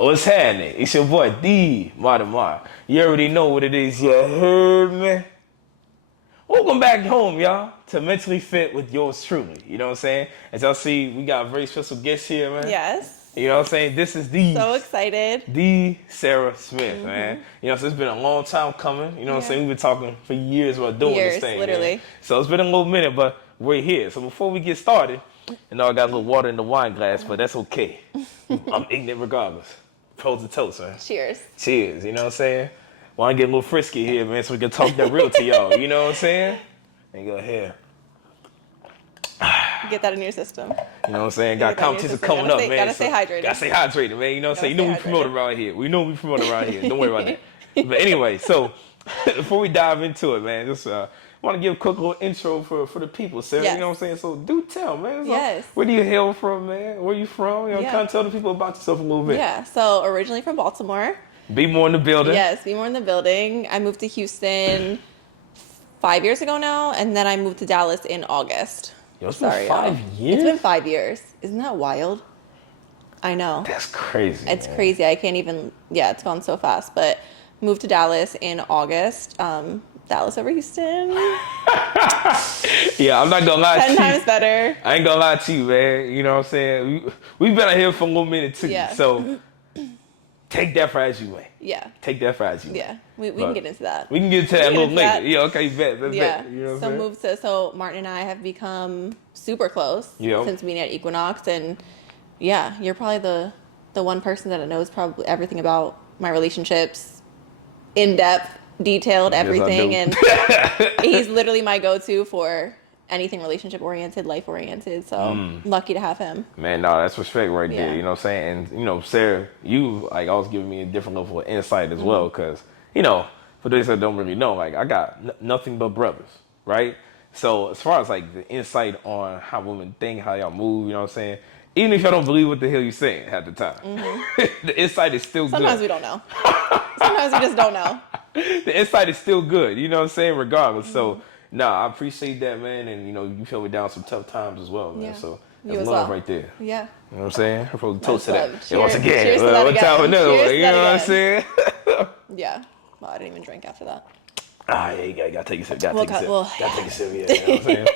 What's happening? It's your boy D Mar. You already know what it is, you heard me? Welcome back home, y'all, to Mentally Fit with yours truly. You know what I'm saying? As y'all see, we got a very special guest here, man. Yes. You know what I'm saying? This is So excited. the Sarah Smith, man. You know, so it's been a long time coming. You know what I'm saying? We've been talking for years about doing this thing. Literally. Man. So it's been a little minute, but we're here. So before we get started, I know I got a little water in the wine glass, but that's okay. I'm ignorant regardless. Pros and toast, man. Cheers. Cheers, you know what I'm saying? Want to get a little frisky here, man, so we can talk that real to y'all. You know what I'm saying? And go ahead. Get that in your system. You know what I'm saying? Got competition coming up, man. Gotta stay hydrated. Gotta stay hydrated, man. You know what I'm saying? You know we promote around here. We know we promote around here. Don't worry about that. But anyway, so before we dive into it, man, just want to give a quick little intro for the people, Sarah. Yes. You know what I'm saying? So do tell, man. So Yes. Where do you hail from, man? Where you from? You know, kind of tell the people about yourself a little bit. Yeah, so originally from Baltimore. Be more in the building. Yes, be more in the building. I moved to Houston 5 years ago now, and then I moved to Dallas in August. Yo, it's been 5 years? It's been 5 years. Isn't that wild? I know. That's crazy. It's crazy. I can't even, it's gone so fast. But moved to Dallas in August. Dallas over Houston. Yeah, I'm not gonna lie to you. 10 times better. I ain't gonna lie to you, man. You know what I'm saying? We've been out here for a little minute too. Yeah. So take that for as you may. Yeah. Take that for as you may. Yeah. We can get into that. We can get to that a little later. Yeah, okay, bet. Yeah. You know what I'm saying? So Martin and I have become super close since meeting at Equinox, and yeah, you're probably the one person that knows probably everything about my relationships, in depth, detailed, everything, and he's literally my go-to for anything relationship oriented, life oriented. So lucky to have him. Man, no, that's respect right there. You know what I'm saying? And you know, Sarah, you like always giving me a different level of insight as well, because you know, for those that don't really know, like I got nothing but brothers, right? So as far as like the insight on how women think, how y'all move, you know what I'm saying? Even if y'all don't believe what the hell you're saying at the time, the insight is still Sometimes good. we don't know. Sometimes we just don't know. The insight is still good, you know what I'm saying? Regardless. So, I appreciate that, man. And, you know, you feel me down some tough times as well, man. Yeah. So, You that's as love well. right there. Yeah. You know what I'm saying? I'm supposed to toast to That's that. love. And once Cheers. again, Cheers to that one time again. another Cheers way, to you that know what I'm again. saying? Yeah. Well, I didn't even drink after that. Yeah, you gotta take a sip. Gotta take a sip. Well, Gotta take a sip, yeah. You know what I'm saying?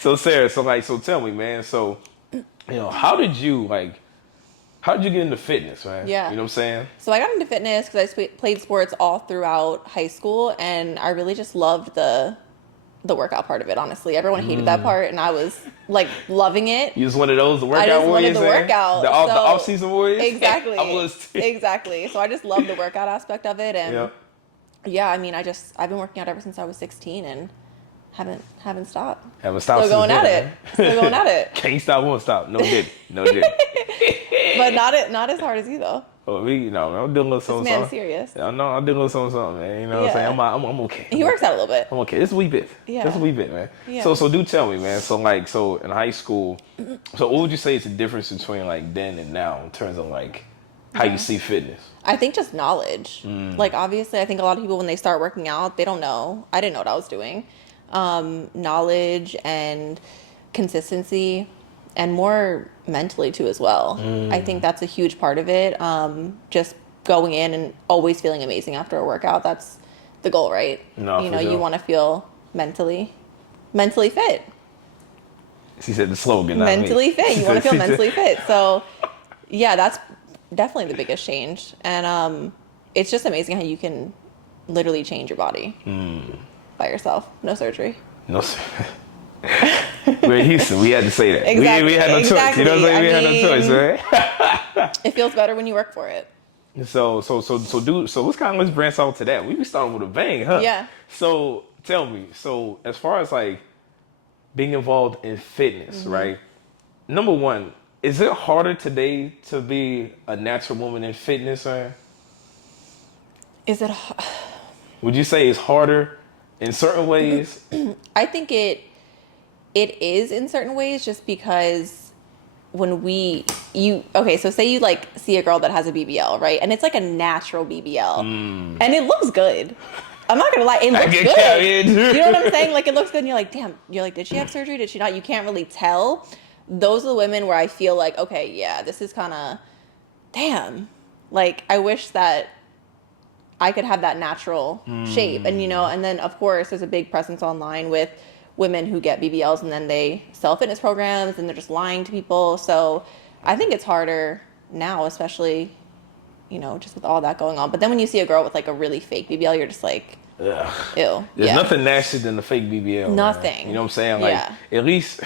So, Sarah, so tell me, man. So, you know, how did you get into fitness, man? Yeah. You know what I'm saying? So I got into fitness because I played sports all throughout high school, and I really just loved the workout part of it, honestly. Everyone hated that part, and I was, like, loving it. You was one of those, the workout I just warriors? wanted the workout. The off-season warriors? Exactly. I was too. Exactly. So I just loved the workout aspect of it, and Yeah. I mean, I've been working out ever since I was 16, and haven't stopped. Haven't stopped Still going since at then, it. Still going at it. Can't stop, won't stop. No did. But not as hard as you, though. Oh, I'm doing a little something. This man's serious. I know, I'm doing a little something, man. You know what I'm saying? I'm okay. He works out a little bit. I'm okay. Just a wee bit. Yeah. Just a wee bit, man. Yeah. So do tell me, man. So in high school, so what would you say is the difference between like then and now in terms of like how you see fitness? I think just knowledge. Like, obviously, I think a lot of people, when they start working out, they don't know. I didn't know what I was doing. Knowledge and consistency, and more mentally, too, as well. I think that's a huge part of it. Just going in and always feeling amazing after a workout. That's the goal, right? No, you know, sure. you want to feel mentally fit. She said the slogan, not Mentally me. fit. You want to feel mentally fit. So, yeah, that's definitely the biggest change. And it's just amazing how you can literally change your body by yourself. No surgery. No, sir. We're in Houston. We had to say that. Exactly. We had no choice. You know what I'm saying? We had no choice, right? It feels better when you work for it. So let's branch out to that. We be starting with a bang, huh? Yeah. So tell me, so as far as like being involved in fitness, right? Number one, is it harder today to be a natural woman in fitness, right? Is it? Would you say it's harder in certain ways? I think it is in certain ways, just because when so say you like see a girl that has a BBL, right? And it's like a natural BBL. And it looks good. I'm not gonna lie, it looks good. You know what I'm saying? Like, it looks good and you're like, damn, did she have surgery? Did she not? You can't really tell. Those are the women where I feel like, okay, yeah, this is kind of damn, like I wish that I could have that natural shape. And, and then of course there's a big presence online with women who get BBLs and then they sell fitness programs and they're just lying to people. So I think it's harder now, especially, just with all that going on. But then when you see a girl with like a really fake BBL, you're just like, ugh. Ew. There's nothing nastier than the fake BBL. Nothing. Man. You know what I'm saying? Like, at least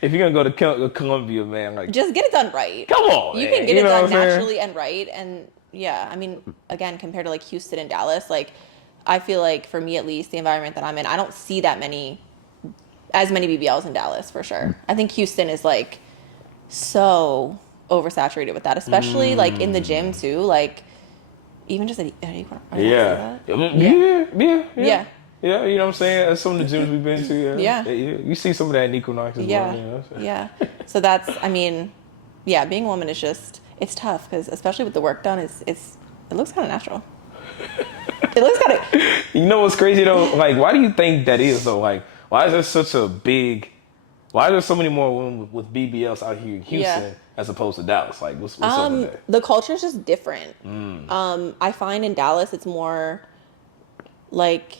if you're going to go to Colombia, man, like, just get it done right. Come on. You can get it done naturally and right. And yeah, I mean, again, compared to like Houston and Dallas, like, I feel like for me at least, the environment that I'm in, I don't see as many BBLs in Dallas for sure. I think Houston is like so oversaturated with that, especially like in the gym too. Like even just yeah, you know what I'm saying? That's some of the gyms we've been to. Yeah. You see some of that in Equinox as well. Yeah. So that's, I mean, being a woman is just, it's tough because especially with the work done, it looks kind of natural. It looks kind of. You know what's crazy though? Like, why do you think that is though? Like, why is there why are there so many more women with BBLs out here in Houston as opposed to Dallas? Like, what's up with that? The culture is just different. I find in Dallas it's more like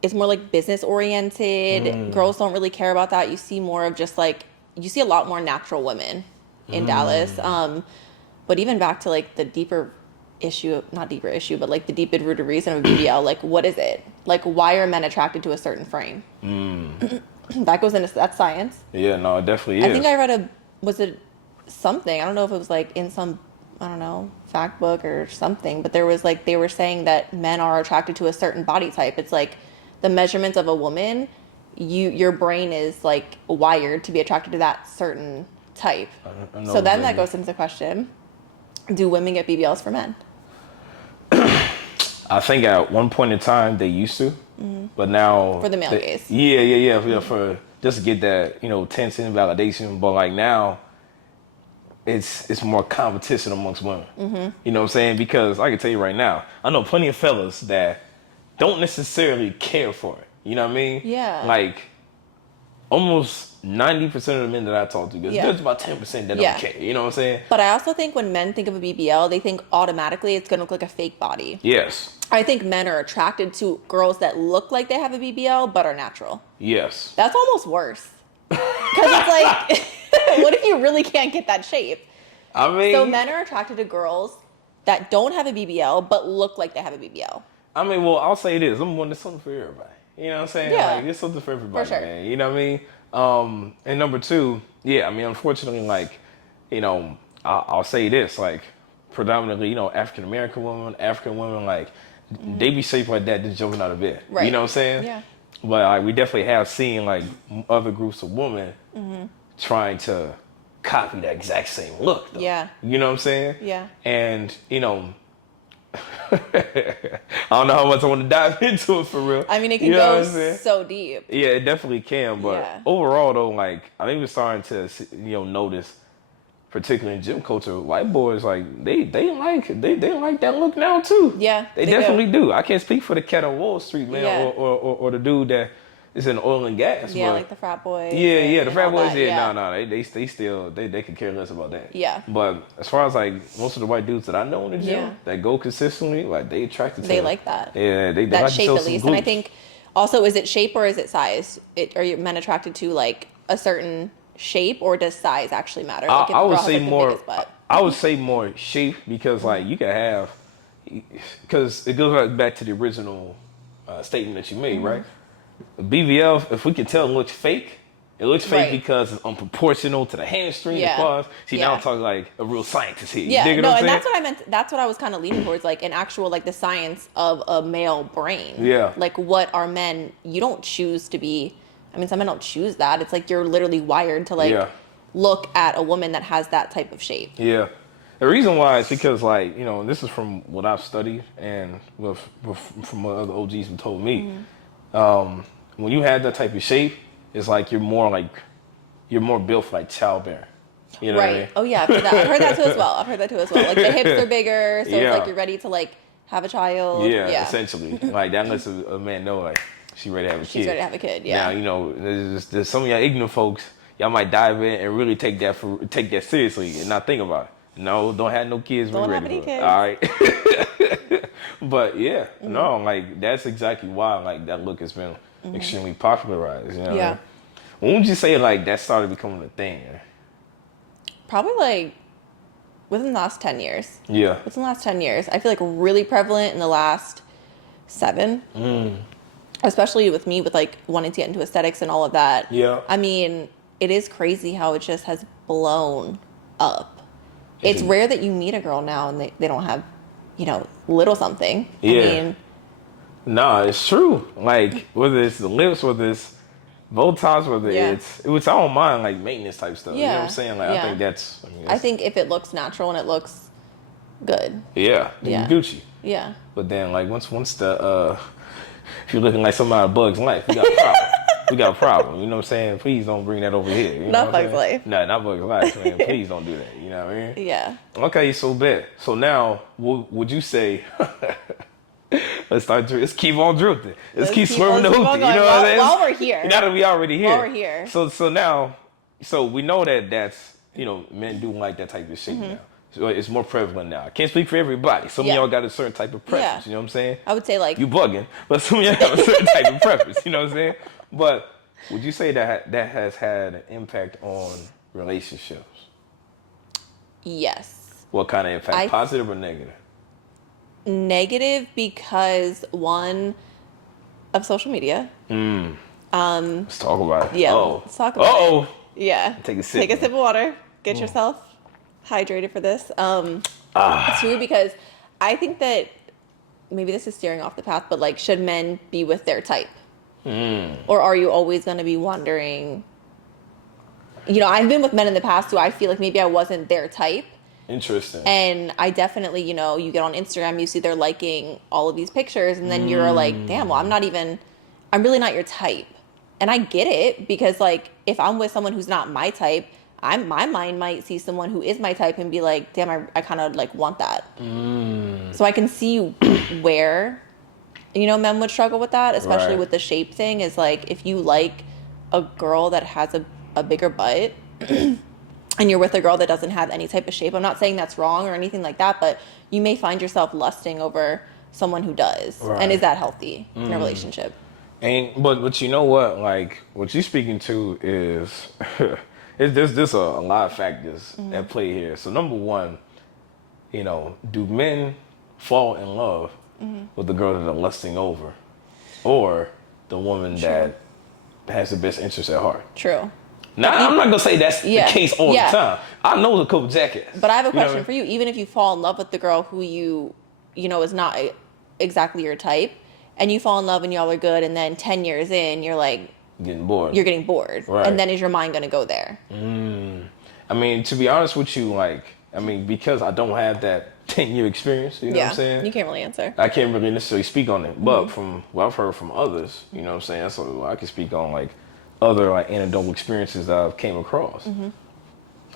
business oriented. Girls don't really care about that. You see more of just like, you see a lot more natural women in Dallas. But even back to like the not deeper issue, but like the deep rooted reason of BBL, like what is it? Like why are men attracted to a certain frame? That goes into, that's science. Yeah, no, it definitely is. I think I read something, I don't know if it was like in some, I don't know, fact book or something, but there was like, they were saying that men are attracted to a certain body type. It's like the measurements of a woman, your brain is like wired to be attracted to that certain type. So then that goes into the question, do women get BBLs for men? I think at one point in time they used to, but now for the male gaze. Yeah, for just to get that attention, validation. But like now, it's more competition amongst women. You know what I'm saying? Because I can tell you right now, I know plenty of fellas that don't necessarily care for it. You know what I mean? Yeah. Like almost 90% of the men that I talk to, there's about 10% that don't care. You know what I'm saying? But I also think when men think of a BBL, they think automatically it's going to look like a fake body. Yes. I think men are attracted to girls that look like they have a BBL but are natural. Yes. That's almost worse. Because it's like, what if you really can't get that shape? I mean... So men are attracted to girls that don't have a BBL but look like they have a BBL. I mean, well, I'll say this. I'm one that's something for everybody. You know what I'm saying? Yeah. Like, it's something for everybody, for sure. Man. You know what I mean? And number two, I mean, unfortunately, like, I'll say this, like, predominantly, African-American women, like, they be shaped like that just jumping out of bed. Right. You know what I'm saying? Yeah. But like, we definitely have seen, like, other groups of women trying to copy that exact same look, though. Yeah. You know what I'm saying? Yeah. And, I don't know how much I want to dive into it for real. I mean, it can go so deep. Yeah, it definitely can. But overall, though, like, I think we're starting to, notice, particularly in gym culture, white boys, like, they like that look now too. Yeah, they definitely do. I can't speak for the cat on Wall Street, man, or the dude that is in oil and gas. Yeah, but, like the frat boys. Yeah, the frat boys. They still they could care less about that. Yeah. But as far as like most of the white dudes that I know in the gym that go consistently, like they attracted to. They like that. Yeah, they that like shape to at least. Glutes. And I think also, is it shape or is it size? Are you men attracted to like a certain shape, or does size actually matter? Like I would say more. I would say more shape because like you can have, because it goes right back to the original statement that you made, right? BBL, if we can tell, it looks fake. It looks fake because it's unproportional to the hamstring, the quads. See, now I'm talking like a real scientist here. Yeah, you dig what I'm saying? that's what I meant. That's what I was kind of leaning towards, like an actual, like the science of a male brain. Yeah. Like what are men? You don't choose to be. I mean, some men don't choose that. It's like you're literally wired to like look at a woman that has that type of shape. Yeah. The reason why is because, like, this is from what I've studied and from what other OGs have told me. When you have that type of shape, it's like you're more built for like childbearing. You know what I mean? Oh yeah, I've heard that too as well. Like the hips are bigger, so it's like you're ready to like have a child. Yeah. Essentially. Like that lets a man know like she's ready to have a kid. She's ready to have a kid. Yeah. Now there's some of y'all ignorant folks. Y'all might dive in and really take that seriously and not think about it. No, don't have no kids. Don't have any kids. All right. But yeah, no, like that's exactly why like that look has been extremely popularized. You know? Yeah. When would you say like that started becoming a thing? Probably like within the last 10 years. Yeah. Within the last 10 years. I feel like really prevalent in the last 7. Especially with me with like wanting to get into aesthetics and all of that. Yeah. I mean, it is crazy how it just has blown up. It's rare that you meet a girl now and they don't have, you know, little something. Yeah. I mean, nah, it's true. Like whether it's the lips, whether it's Botox, whether it's I don't mind like maintenance type stuff. You know what I'm saying? Like I think that's I think if it looks natural and it looks good. Yeah. Gucci. Yeah. But then like once the if you're looking like somebody Bug's Life, we got a problem. We got a problem. You know what I'm saying? Please don't bring that over here. You know not Bug's Life. No, not Bug's Life, man. Please don't do that. You know what I mean? Yeah. Okay, so bet. So now, would you say? Let's keep on drifting. Let's keep swerving the hoopty. You know what I'm saying? While we're here. Now that we already here. While we're here. So now, so we know that's men do like that type of shit now. So it's more prevalent now. I can't speak for everybody. Some of y'all got a certain type of preference. You know what I'm saying? I would say like you bugging, but some of y'all have a certain type of preference. You know what I'm saying? But would you say that has had an impact on relationships? Yes. What kind of impact? Positive or negative? Negative because one of social media. Let's talk about it. Yeah. Let's talk about it. Yeah. Take a sip. Take a sip of water. Get yourself hydrated for this. 2, because I think that maybe this is steering off the path, but like, should men be with their type? Or are you always going to be wondering? You know, I've been with men in the past who I feel like maybe I wasn't their type. Interesting. And I definitely, you know, you get on Instagram, you see they're liking all of these pictures, and then you're like, damn, well, I'm really not your type. And I get it, because like, if I'm with someone who's not my type, my mind might see someone who is my type and be like, damn, I kind of like want that. So I can see where, you know, men would struggle with that, especially with the shape thing, is like, if you like a girl that has a bigger butt and you're with a girl that doesn't have any type of shape, I'm not saying that's wrong or anything like that, but you may find yourself lusting over someone who does. And is that healthy in a relationship? But you know what, like what you're speaking to is there's a lot of factors at play here. So number one, you know, do men fall in love with the girl that they're lusting over, or the woman that has the best interest at heart? True. Now, I'm not gonna say that's the case all the time. I know a couple jackets. But I have a question for you. Even if you fall in love with the girl who you know is not exactly your type, and you fall in love and y'all are good, and then 10 years in, you're like getting bored. You're getting bored, and then is your mind gonna go there? I mean, to be honest with you, like, I mean, because I don't have that 10-year experience, you know what I'm saying? You can't really answer. I can't really necessarily speak on it, but from what I've heard from others, you know what I'm saying, so I can speak on like other like anecdotal experiences that I've came across.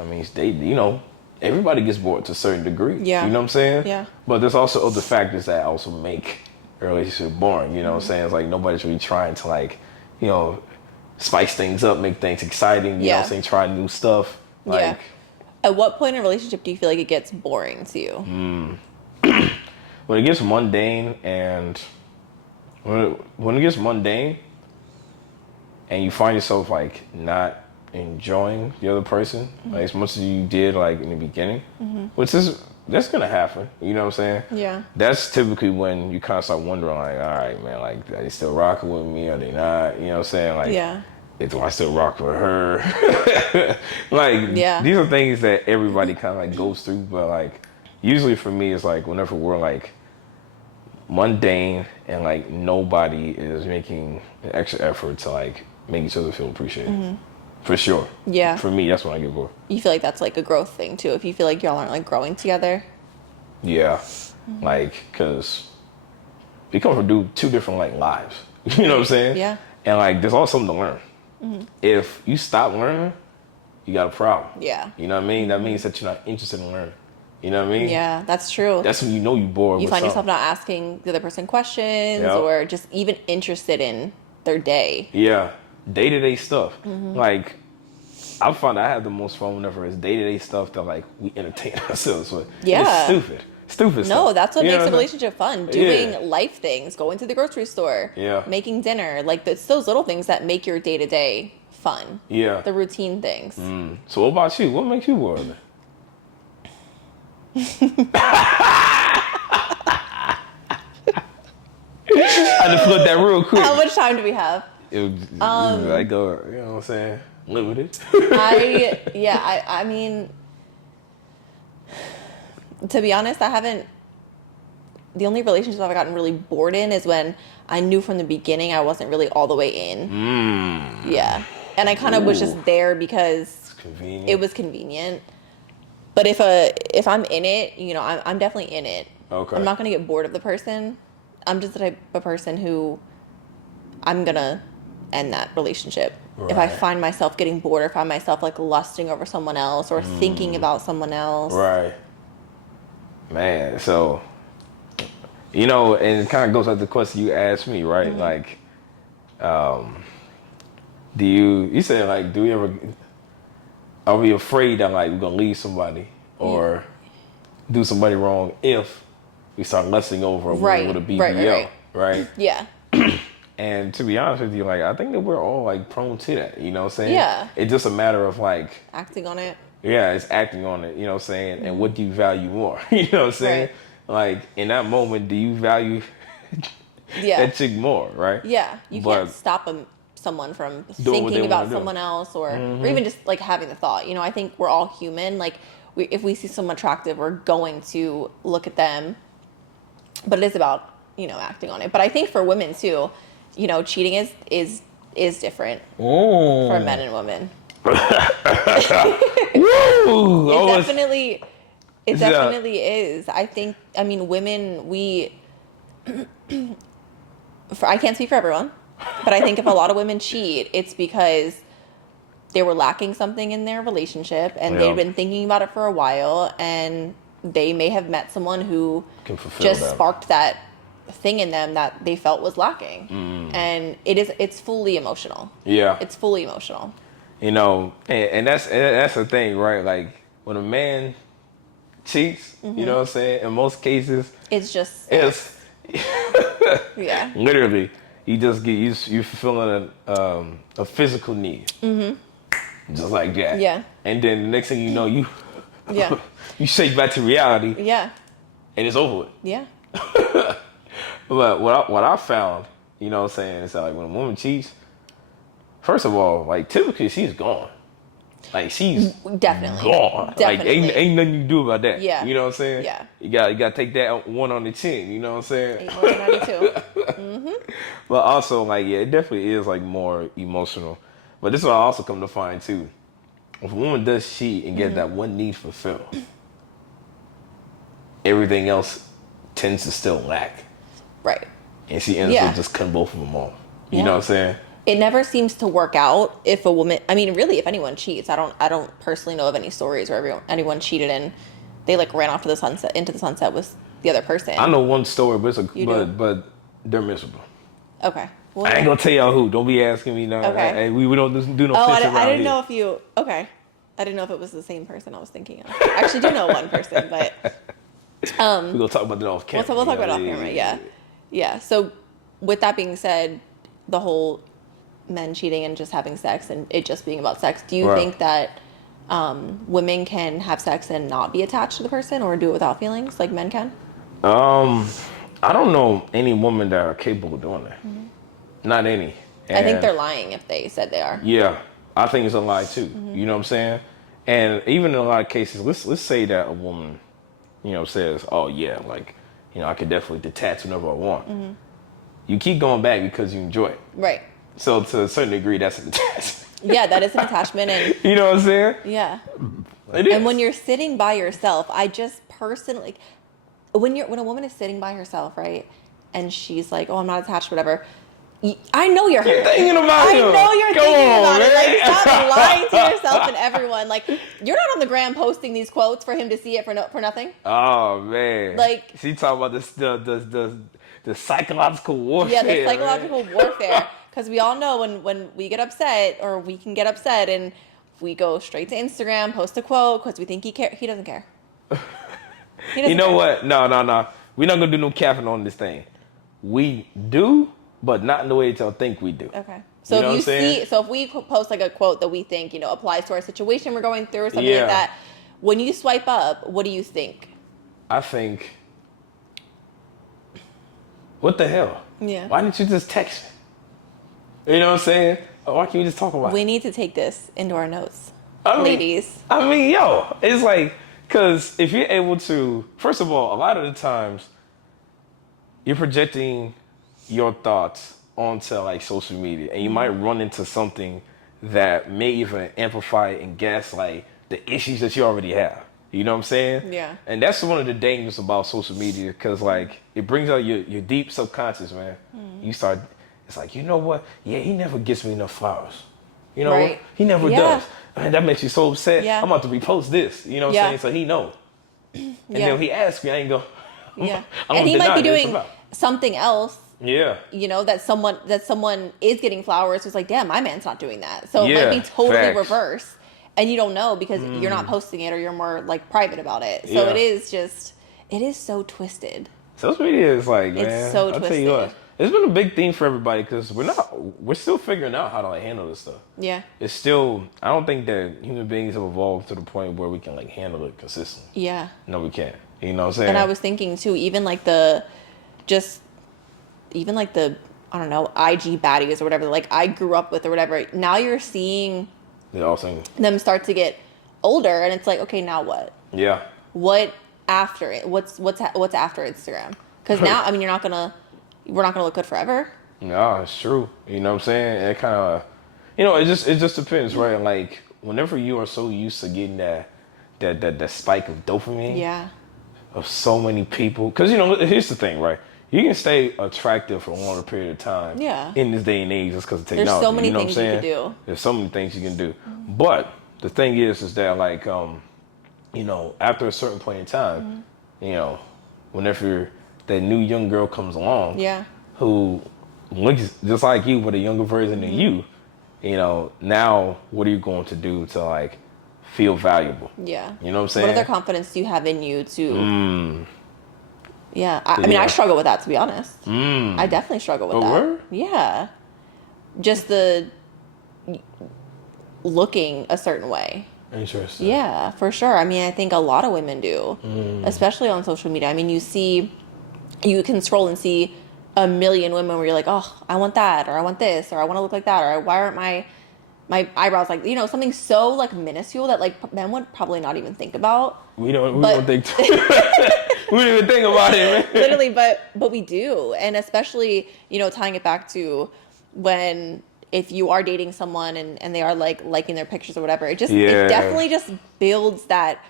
I mean, you know, everybody gets bored to a certain degree. Yeah. You know what I'm saying? Yeah. But there's also other factors that also make a relationship boring. You know what I'm saying? It's like nobody's really trying to like, you know, spice things up, make things exciting. You know what I'm saying? Try new stuff. Like, At what point in a relationship do you feel like it gets boring to you? When it gets mundane, and when it gets mundane, and you find yourself like not enjoying the other person like as much as you did like in the beginning, which is that's gonna happen. You know what I'm saying? Yeah. That's typically when you kind of start wondering like, all right, man, like are they still rocking with me? Are they not? You know what I'm saying? Like, do I still rock with her? Like, these are things that everybody kind of like goes through, but like usually for me it's like whenever we're like mundane and like nobody is making an extra effort to like make each other feel appreciated. For sure. Yeah. For me, that's when I get bored. You feel like that's like a growth thing too, if you feel like y'all aren't like growing together? Yeah. Like, because we come from two different like lives. You know what I'm saying? Yeah. And like, there's always something to learn. If you stop learning, you got a problem. Yeah. You know what I mean? That means that you're not interested in learning. You know what I mean? Yeah, that's true. That's when you know you're bored. You find yourself not asking the other person questions or just even interested in their day. Yeah. Day-to-day stuff. Like, I find I have the most fun whenever it's day-to-day stuff that like we entertain ourselves with. Yeah. It's stupid stuff. No, that's what you makes a relationship fun. Doing life things, going to the grocery store, making dinner. Like, it's those little things that make your day-to-day fun. Yeah. The routine things. So what about you? What makes you bored? I had to flip that real quick. How much time do we have? It was like, you know what I'm saying? Limited. I mean, to be honest, the only relationship I've gotten really bored in is when I knew from the beginning I wasn't really all the way in. Yeah. And I kind of was just there because it was convenient. But if I'm in it, you know, I'm definitely in it. Okay. I'm not going to get bored of the person. I'm just the type of person who I'm going to end that relationship. Right. If I find myself getting bored or find myself like lusting over someone else or thinking about someone else. Right. Man, so, you know, and it kind of goes like the question you asked me, right? Like, you said like, are we afraid that like we're going to leave somebody or do somebody wrong if we start lusting over a woman with a BBL, right? Yeah. And to be honest with you, like, I think that we're all like prone to that, you know what I'm saying? Yeah. It's just a matter of like acting on it. Yeah, it's acting on it, you know what I'm saying? And what do you value more? You know what I'm saying? Right. Like, in that moment, do you value that chick more, right? Yeah. You can't stop someone from thinking about someone else or even just like having the thought. You know, I think we're all human. Like, if we see someone attractive, we're going to look at them. But it is about, you know, acting on it. But I think for women too, you know, cheating is different for men and women. It definitely is. I mean, women, I can't speak for everyone, but I think if a lot of women cheat, it's because they were lacking something in their relationship and they've been thinking about it for a while, and they may have met someone who just sparked that thing in them that they felt was lacking. And it's fully emotional. Yeah. It's fully emotional. You know, and that's the thing, right? Like, when a man cheats, you know what I'm saying? In most cases, it's yeah. Literally, you fulfilling a physical need. Just like that. Yeah. And then the next thing you know, you shake back to reality. Yeah. And it's over with. Yeah. But what I found, you know what I'm saying, is that like when a woman cheats, first of all, like typically she's gone. Like she's definitely gone. Definitely. Like ain't nothing you do about that. Yeah. You know what I'm saying? Yeah. You gotta take that one on the chin, you know what I'm saying? 892. But also, like, yeah, it definitely is like more emotional. But this is what I also come to find too. If a woman does cheat and get that one need fulfilled, everything else tends to still lack. Right. And she ends up just cutting both of them off. You know what I'm saying? It never seems to work out if a woman, I mean, really, if anyone cheats. I don't personally know of any stories where anyone cheated and they like ran off into the sunset with the other person. I know one story, but they're miserable. Okay. Well, I ain't gonna tell y'all who. Don't be asking me now. Okay. We don't do no I didn't here. know if you. Okay. I didn't know if it was the same person I was thinking of. I actually do know one person, but we're gonna talk about that off camera. We'll talk about it off camera. Yeah. Yeah. So, with that being said, the whole men cheating and just having sex and it just being about sex. Do you think that women can have sex and not be attached to the person or do it without feelings like men can? I don't know any women that are capable of doing that. Not any. And I think they're lying if they said they are. Yeah, I think it's a lie too. You know what I'm saying? And even in a lot of cases, let's say that a woman, you know, says, "Oh yeah, like, you know, I could definitely detach whenever I want." You keep going back because you enjoy it. Right. So to a certain degree, that's an attachment. Yeah, that is an attachment, and you know what I'm saying? Yeah. It is. And when you're sitting by yourself, I just personally, when a woman is sitting by herself, right, and she's like, "Oh, I'm not attached," whatever. I know you're hurt. You're thinking about it. I know you're thinking about it. Like, stop lying to yourself and everyone. Like, you're not on the gram posting these quotes for him to see it for nothing. Oh man. Like, she talking about the psychological warfare. Yeah, the psychological warfare. Because we all know when we get upset, or we can get upset and We go straight to Instagram, post a quote because we think he cares. He doesn't care. You know what? No. We're not gonna do no capping on this thing. We do, but not in the way y'all think we do. Okay. So if if we post like a quote that we think, applies to our situation we're going through or something like that, when you swipe up, what do you think? I think, what the hell? Yeah. Why didn't you just text me? You know what I'm saying? Why can't you just talk about it? We need to take this into our notes, ladies. It's like, because if you're able to, first of all, a lot of the times, you're projecting your thoughts onto like social media, and you might run into something that may even amplify and gaslight the issues that you already have. You know what I'm saying? Yeah. And that's one of the dangers about social media, because like it brings out your deep subconscious, man. You start, it's like, you know what? Yeah, he never gets me enough flowers. You know what? He never does. Man, that makes you so upset. Yeah. I'm about to repost this. You know what I'm saying? So he know. And then when he asks me, I ain't go. Yeah. And he might be doing something else. Yeah. That someone is getting flowers. It's like, damn, my man's not doing that. So it might be totally reverse. And you don't know because you're not posting it, or you're more like private about it. So it is so twisted. Social media is like, man, it's so twisted. I'll tell you what, it's been a big thing for everybody, because we're still figuring out how to like handle this stuff. Yeah. It's still, I don't think that human beings have evolved to the point where we can like handle it consistently. Yeah. No, we can't. You know what I'm saying? And I was thinking too, even like the I don't know, IG baddies or whatever, like I grew up with or whatever. Now you're seeing them start to get older, and it's like, okay, now what? Yeah. What after it? What's after Instagram? Because now, I mean, we're not gonna look good forever. No, it's true. You know what I'm saying? It kind of, it just depends, right? Like whenever you are so used to getting that spike of dopamine. Yeah. Of so many people, because here's the thing, right? You can stay attractive for a longer period of time. Yeah. In this day and age, just because of technology. There's so many things you can do. There's so many things you can do. But the thing is that like, after a certain point in time, whenever that new young girl comes along, who looks just like you but a younger version of you, now what are you going to do to like feel valuable? Yeah. You know what I'm saying? What other confidence do you have in you to? Yeah. I mean, I struggle with that, to be honest. I definitely struggle with that. Word? Yeah. Just the looking a certain way. Interesting. Yeah, for sure. I mean, I think a lot of women do, especially on social media. I mean, you can scroll and see a million women where you're like, oh, I want that, or I want this, or I want to look like that, or why aren't my eyebrows like, something so like minuscule that like men would probably not even think about. We don't think we don't even think about it, man. Literally, but we do. And especially, tying it back to when, if you are dating someone and they are like liking their pictures or whatever, it definitely just builds that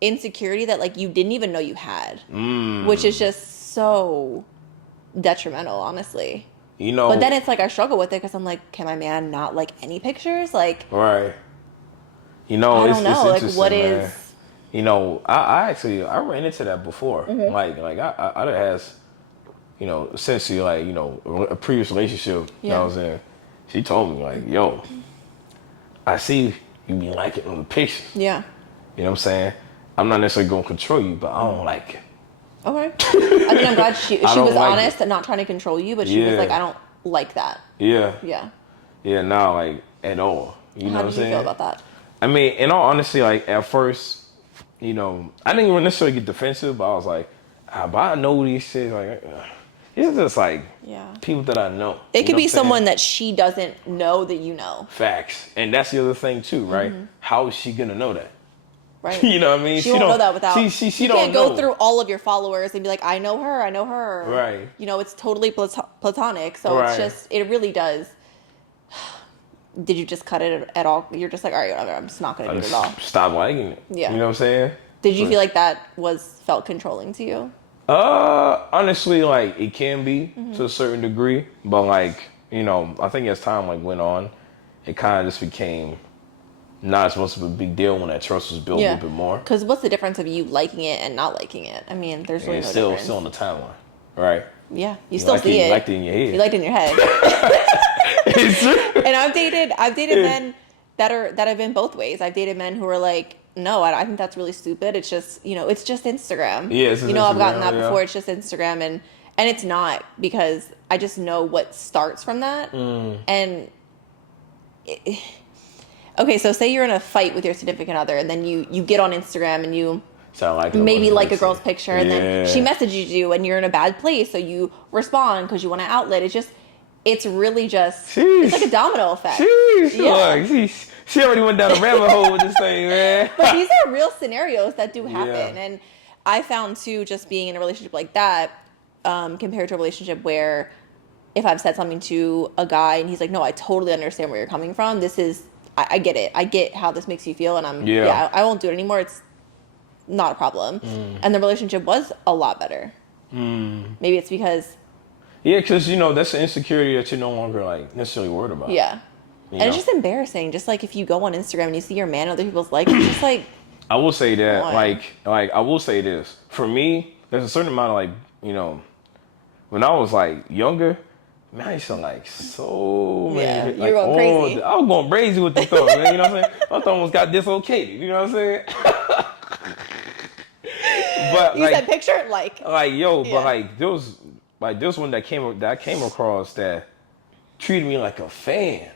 insecurity that like you didn't even know you had, which is just so detrimental, honestly. But then it's like I struggle with it because I'm like, can my man not like any pictures? Like, right. I don't know. Like, what man. is? I ran into that before. Like I has, essentially like, a previous relationship that I was in. She told me like, yo, I see you be liking on the pictures. Yeah. You know what I'm saying? I'm not necessarily going to control you, but I don't like it. Okay. I mean, I'm glad she was honest and not trying to control you, but she was like, I don't like that. Yeah. Yeah. Yeah, not like at all. You know what I'm saying? How do you feel about that? I mean, in all honesty, like at first, I didn't even necessarily get defensive, but I was like, but I know these shit. Like, it's just like people that I know. It could be someone that she doesn't know that you know. Facts. And that's the other thing too, right? How is she going to know that? Right. You know what I mean? She won't know that without. She you don't can't know. go through all of your followers and be like, I know her. Right. It's totally platonic. So it's just, it really does. Did you just cut it at all? You're just like, all right, whatever. I'm just not going to do it at all. Stop liking it. Yeah. You know what I'm saying? Did you feel like that felt controlling to you? Honestly, like it can be to a certain degree, but like, I think as time like went on, it kind of just became not as much of a big deal when that trust was built a little bit more. Because what's the difference of you liking it and not liking it? I mean, there's really no difference. Still on the timeline, right? Yeah, you still see it. You liked it in your head. You liked it in your head. It's true. And I've dated men that have been both ways. I've dated men who are like, no, I think that's really stupid. It's just, it's just Instagram. Yeah, it's just I've gotten Instagram, that before. It's just Instagram, and it's not, because I just know what starts from that. And okay, so say you're in a fight with your significant other, and then you get on Instagram and you maybe like a girl's picture, and then she messages you, and you're in a bad place, so you respond because you want an outlet. It's really just, it's like a domino effect. She already went down a rabbit hole with this thing, man. But these are real scenarios that do happen. Yeah. And I found, too, just being in a relationship like that, compared to a relationship where if I've said something to a guy and he's like, no, I totally understand where you're coming from. I get it. I get how this makes you feel. And I won't do it anymore. It's not a problem. And the relationship was a lot better. Maybe it's because... Yeah, because, that's an insecurity that you're no longer, necessarily worried about. Yeah. And it's just embarrassing. Just, if you go on Instagram and you see your man, other people's likes, it's just, I will say that, I will say this. For me, there's a certain amount of, when I was, younger, man, I used to, so many... Yeah, you're going crazy. I was going crazy with the thought, man, you know what I'm saying? My thought almost got dislocated, you know what I'm saying? But, you said picture? But, there was one that I came across that treated me like a fan.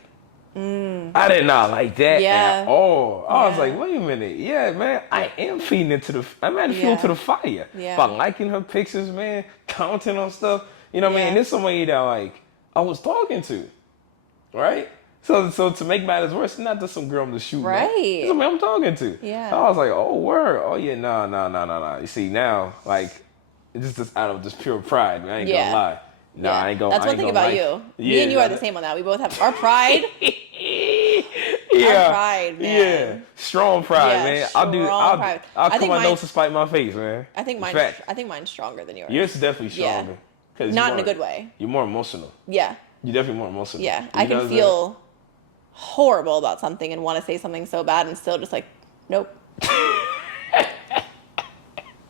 I did not like that at all. I was like, wait a minute. Yeah, man, I am feeding I'm adding fuel to the fire. Yeah. By liking her pictures, man, commenting on stuff. You know what I mean? And this is somebody that, I was talking to. Right? So to make matters worse, it's not just some girl I'm just shooting. Right. It's somebody I'm talking to. Yeah. So I was like, oh, word. Oh, yeah, no. You see, now, it's just out of just pure pride, man. I ain't gonna lie. Nah, I ain't gonna. That's one thing about you. Me and you are the same on that. We both have our pride. Our pride, man. Yeah, strong pride, man. Pride. I'll cut my nose to spite my face, man. I think mine's stronger than yours. Yours is definitely stronger. Yeah. Not in a good way. You're more emotional. Yeah. You're definitely more emotional. Yeah, I can feel horrible about something and want to say something so bad and still just nope.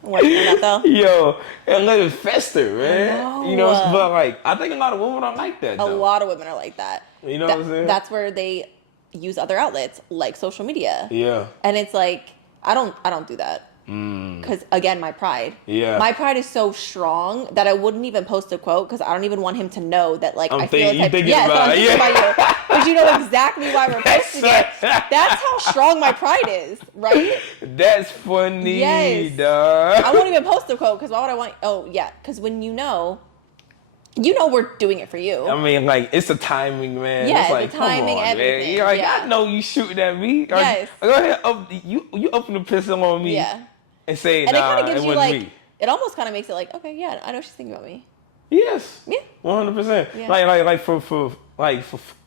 What's that though? Yo, and let it fester, man. But I think a lot of women are like that. A lot of women are like that. You know what I'm saying? That's where they use other outlets like social media. Yeah. And it's I don't do that. Because again, my pride. Yeah. My pride is so strong that I wouldn't even post a quote because I don't even want him to know that I feel a type. Yeah, so I'm thinking about you. Because you know exactly why we're posting it. That's how strong my pride is, right? That's funny. Yes. Dog. I won't even post a quote because why would I want? Oh yeah, because when you know we're doing it for you. I mean, it's the timing, man. Yeah, it's the timing, come on, everything. Man. You're I know you shooting at me. Yes. Go ahead, you open the pistol on me. Yeah. And say, and nah, it kind of gives you me. It almost kind of makes it okay, yeah, I know she's thinking about me. Yes. Yeah. 100%. Yeah.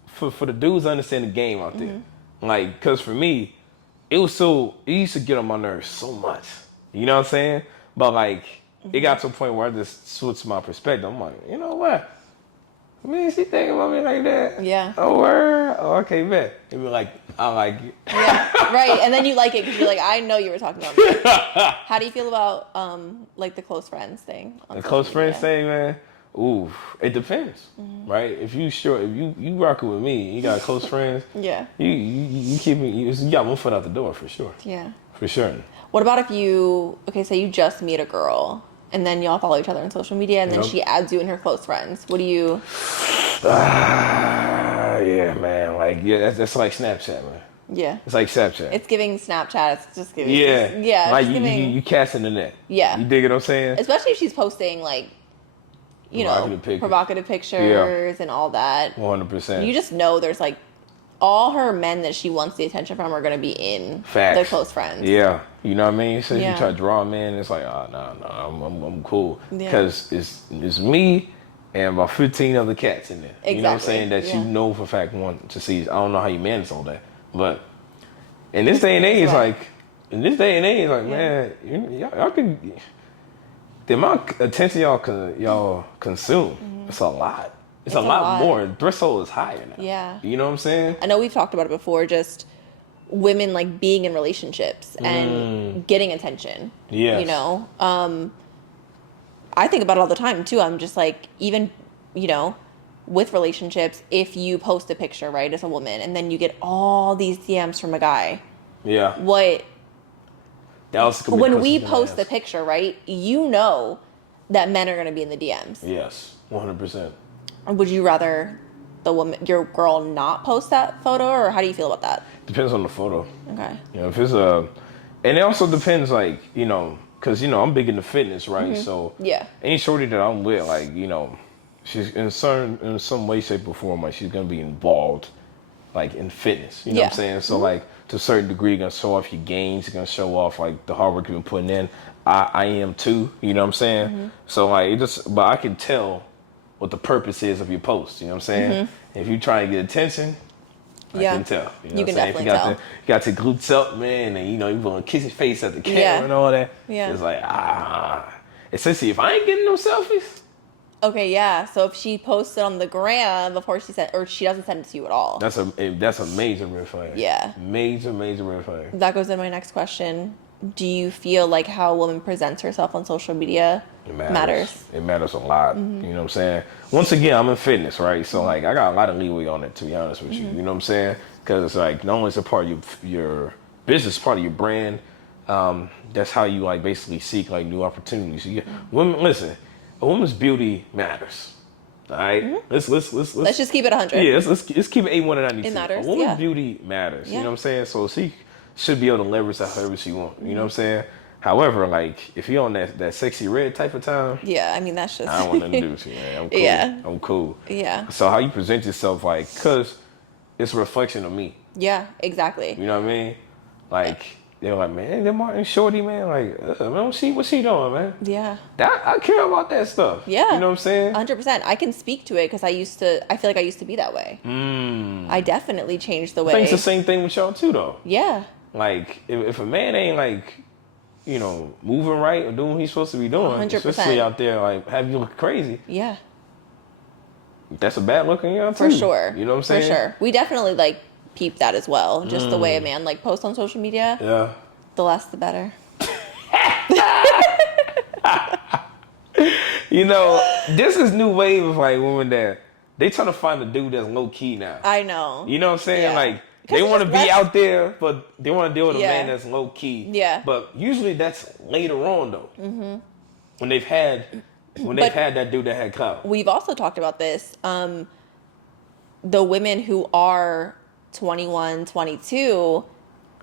For the dudes that understand the game out there. Because for me, it used to get on my nerves so much. You know what I'm saying? But it got to a point where I just switched my perspective. I'm like, you know what? I mean, she thinking about me like that. Yeah. Oh, word? Oh, okay, bet. It'd be I like it. Yeah, right. And then you like it because you're I know you were talking about me. How do you feel about, the close friends thing? The close friends thing, man? Ooh, it depends, right? If you rocking with me, you got close friends. Yeah. You keep me. You got one foot out the door for sure. Yeah. For sure. What about if say you just meet a girl and then y'all follow each other on social media and then she adds you in her close friends? What do you? Yeah, man. That's like Snapchat, man. Yeah. It's like Snapchat. It's giving Snapchat. It's just giving. Yeah. Yeah. You casting the net. Yeah. You dig what I'm saying? Especially if she's posting provocative pictures and all that. 100%. You just know there's all her men that she wants the attention from are going to be in Facts. their close friends. Yeah. You know what I mean? So you try to draw them in, it's no, I'm cool. Because it's me and about 15 other cats in there. Exactly. You know what I'm saying? That you know for a fact want to see. I don't know how you manage all that. But in this day and age, man, y'all can... The amount of attention y'all consume, it's a lot. It's a lot more. The threshold is higher now. Yeah. You know what I'm saying? I know we've talked about it before, just women being in relationships and getting attention. Yes. You know? I think about it all the time too. I'm just even, with relationships, if you post a picture, right, as a woman, and then you get all these DMs from a guy. Yeah. What? When we post the ass. picture, right, you know that men are going to be in the DMs. Yes, 100%. Would you rather your girl not post that photo, or how do you feel about that? Depends on the photo. Okay. You know, if it's and it also depends, like, you know, because, you know, I'm big into fitness, right? Mm-hmm. So yeah, any shorty that I'm with, like, you know, she's in some way, shape, or form, like, she's gonna be involved, like, in fitness. You know what I'm saying? So, like, to a certain degree, you're gonna show off your gains. You're gonna show off, like, the hard work you've been putting in. I am too. You know what I'm saying? Mm-hmm. So, like, but I can tell what the purpose is of your post. You know what I'm saying? Mm-hmm. If you try to get attention, I can tell. You know you can definitely tell. You got your glutes up, man, and, you know, you want to kiss your face at the camera and all that. Yeah. It's like, Essentially, if I ain't getting no selfies. Okay, yeah. So if she posts it on the gram before she doesn't send it to you at all. That's a major red flag. Yeah. Major red flag. That goes in my next question. Do you feel like how a woman presents herself on social media matters? It matters a lot. Mm-hmm. You know what I'm saying? Once again, I'm in fitness, right? So, like, I got a lot of leeway on it, to be honest with you. You know what I'm saying? Because it's like, not only is it part of your business, part of your brand, that's how you, like, basically seek, like, new opportunities. Women, listen, a woman's beauty matters. All right? Mm-hmm. Let's just keep it 100. Yeah, let's keep it 81 and 92. It matters. A woman's beauty matters. Yeah. You know what I'm saying? So she should be able to leverage that however she wants. You know what I'm saying? However, like, if you're on that sexy red type of time, yeah, I mean, that's just I don't want nothing to do with you, man. I'm cool. Yeah. I'm cool. Yeah. So how you present yourself, like, cause it's a reflection of me. Yeah, exactly. You know what I mean? Like, they're like, man, that Martin Shorty, man, like, man, what's she doing, man? Yeah. I care about that stuff. Yeah. You know what I'm saying? 100%. I can speak to it because I feel like I used to be that way. I definitely changed the way. I think it's the same thing with y'all too, though. Yeah. Like, if a man ain't, like, you know, moving right or doing what he's supposed to be doing, 100%. Especially out there, like, have you look crazy. Yeah. That's a bad look in y'all too. For sure. You know what I'm saying? For sure. We definitely, like, peep that as well. Just the way a man, like, posts on social media. Yeah. The less the better. You know, this is new wave of, like, women that they trying to find a dude that's low key now. I know. You know what I'm saying? Yeah. Like, they want to be out there, but they want to deal with a man that's low key. Yeah. But usually that's later on, though. Mm-hmm. When they've had that dude that had clout. We've also talked about this. The women who are 21, 22,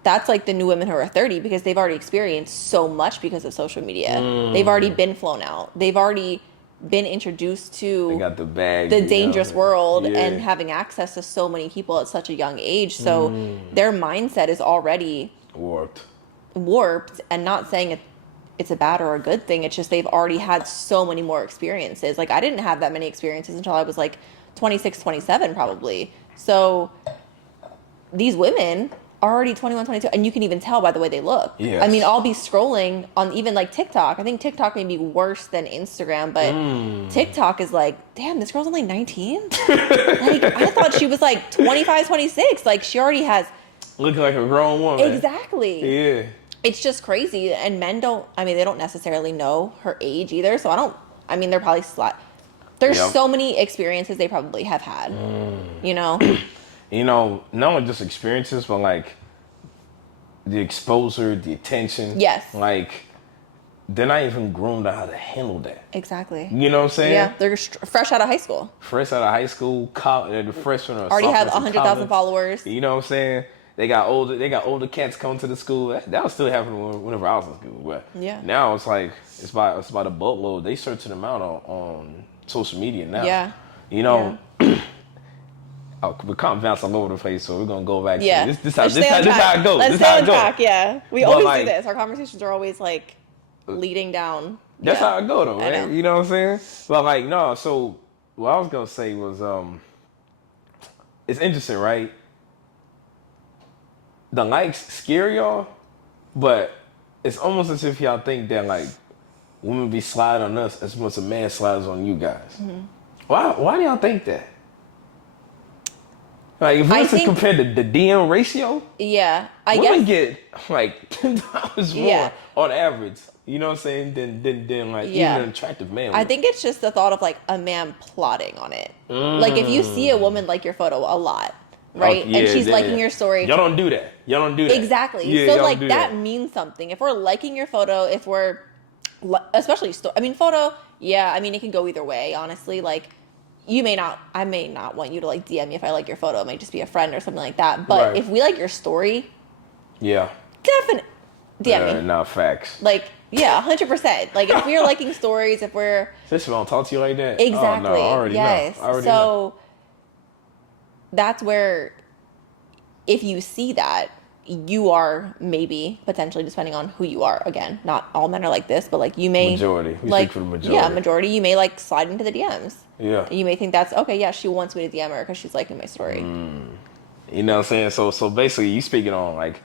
that's like the new women who are 30 because they've already experienced so much because of social media. They've already been flown out. They've already been introduced to they got the bag, the dangerous world and having access to so many people at such a young age. So their mindset is already warped, and not saying it's a bad or a good thing. It's just they've already had so many more experiences. Like, I didn't have that many experiences until I was like 26, 27 probably. So these women are already 21, 22, and you can even tell by the way they look. Yes. I mean, I'll be scrolling on even like TikTok. I think TikTok may be worse than Instagram, but TikTok is like, damn, this girl's only 19? Like, I thought she was like 25, 26. Like, she already has... Looking like a grown woman. Exactly. Yeah. It's just crazy. And men they don't necessarily know her age either. So they're probably There's so many experiences they probably have had, you know? You know, not only just experiences, but, like, the exposure, the attention. Yes. Like, they're not even groomed on how to handle that. Exactly. You know what I'm saying? Yeah, they're fresh out of high school. They're the freshmen or already have 100,000 followers. You know what I'm saying? They got older cats coming to the school. That was still happening whenever I was in school. But now it's like, it's by a boatload. They searching them out on social media now. Yeah. You know... Yeah. We can't bounce all over the place, so we're gonna go back to this how it goes. Let's stay on track, yeah. We always do this. Our conversations are always like leading down. That's how it go though, right? You know what I'm saying? But like, no, so what I was gonna say was it's interesting, right? The likes scare y'all, but it's almost as if y'all think that like women be sliding on us as much as a man slides on you guys. Mm-hmm. Why do y'all think that? Like, if we was compare the DM ratio, women get like 10 times more on average You know what I'm saying? Than like even an attractive man. I think it's just the thought of like a man plotting on it. Like if you see a woman like your photo a lot, right? And she's liking your story. Y'all don't do that. Exactly. Yeah, so like that means something. If we're liking your photo, if we're especially photo, yeah, I mean it can go either way, honestly. Like I may not want you to like DM me if I like your photo. It might just be a friend or something like that. But if we like your story, definitely DM me. Nah, facts. Like, yeah, 100%. Like, if we're liking stories, if we're... This don't talk to you like that? Exactly. Oh, no, I already know. I already know. That's where, if you see that, you are maybe, potentially, depending on who you are, again, not all men are like this, but, like, you may... Majority. We speak for the majority. Yeah, majority. You may, like, slide into the DMs. Yeah. You may think that's, okay, yeah, she wants me to DM her because she's liking my story. You know what I'm saying? So basically, you speaking on, like,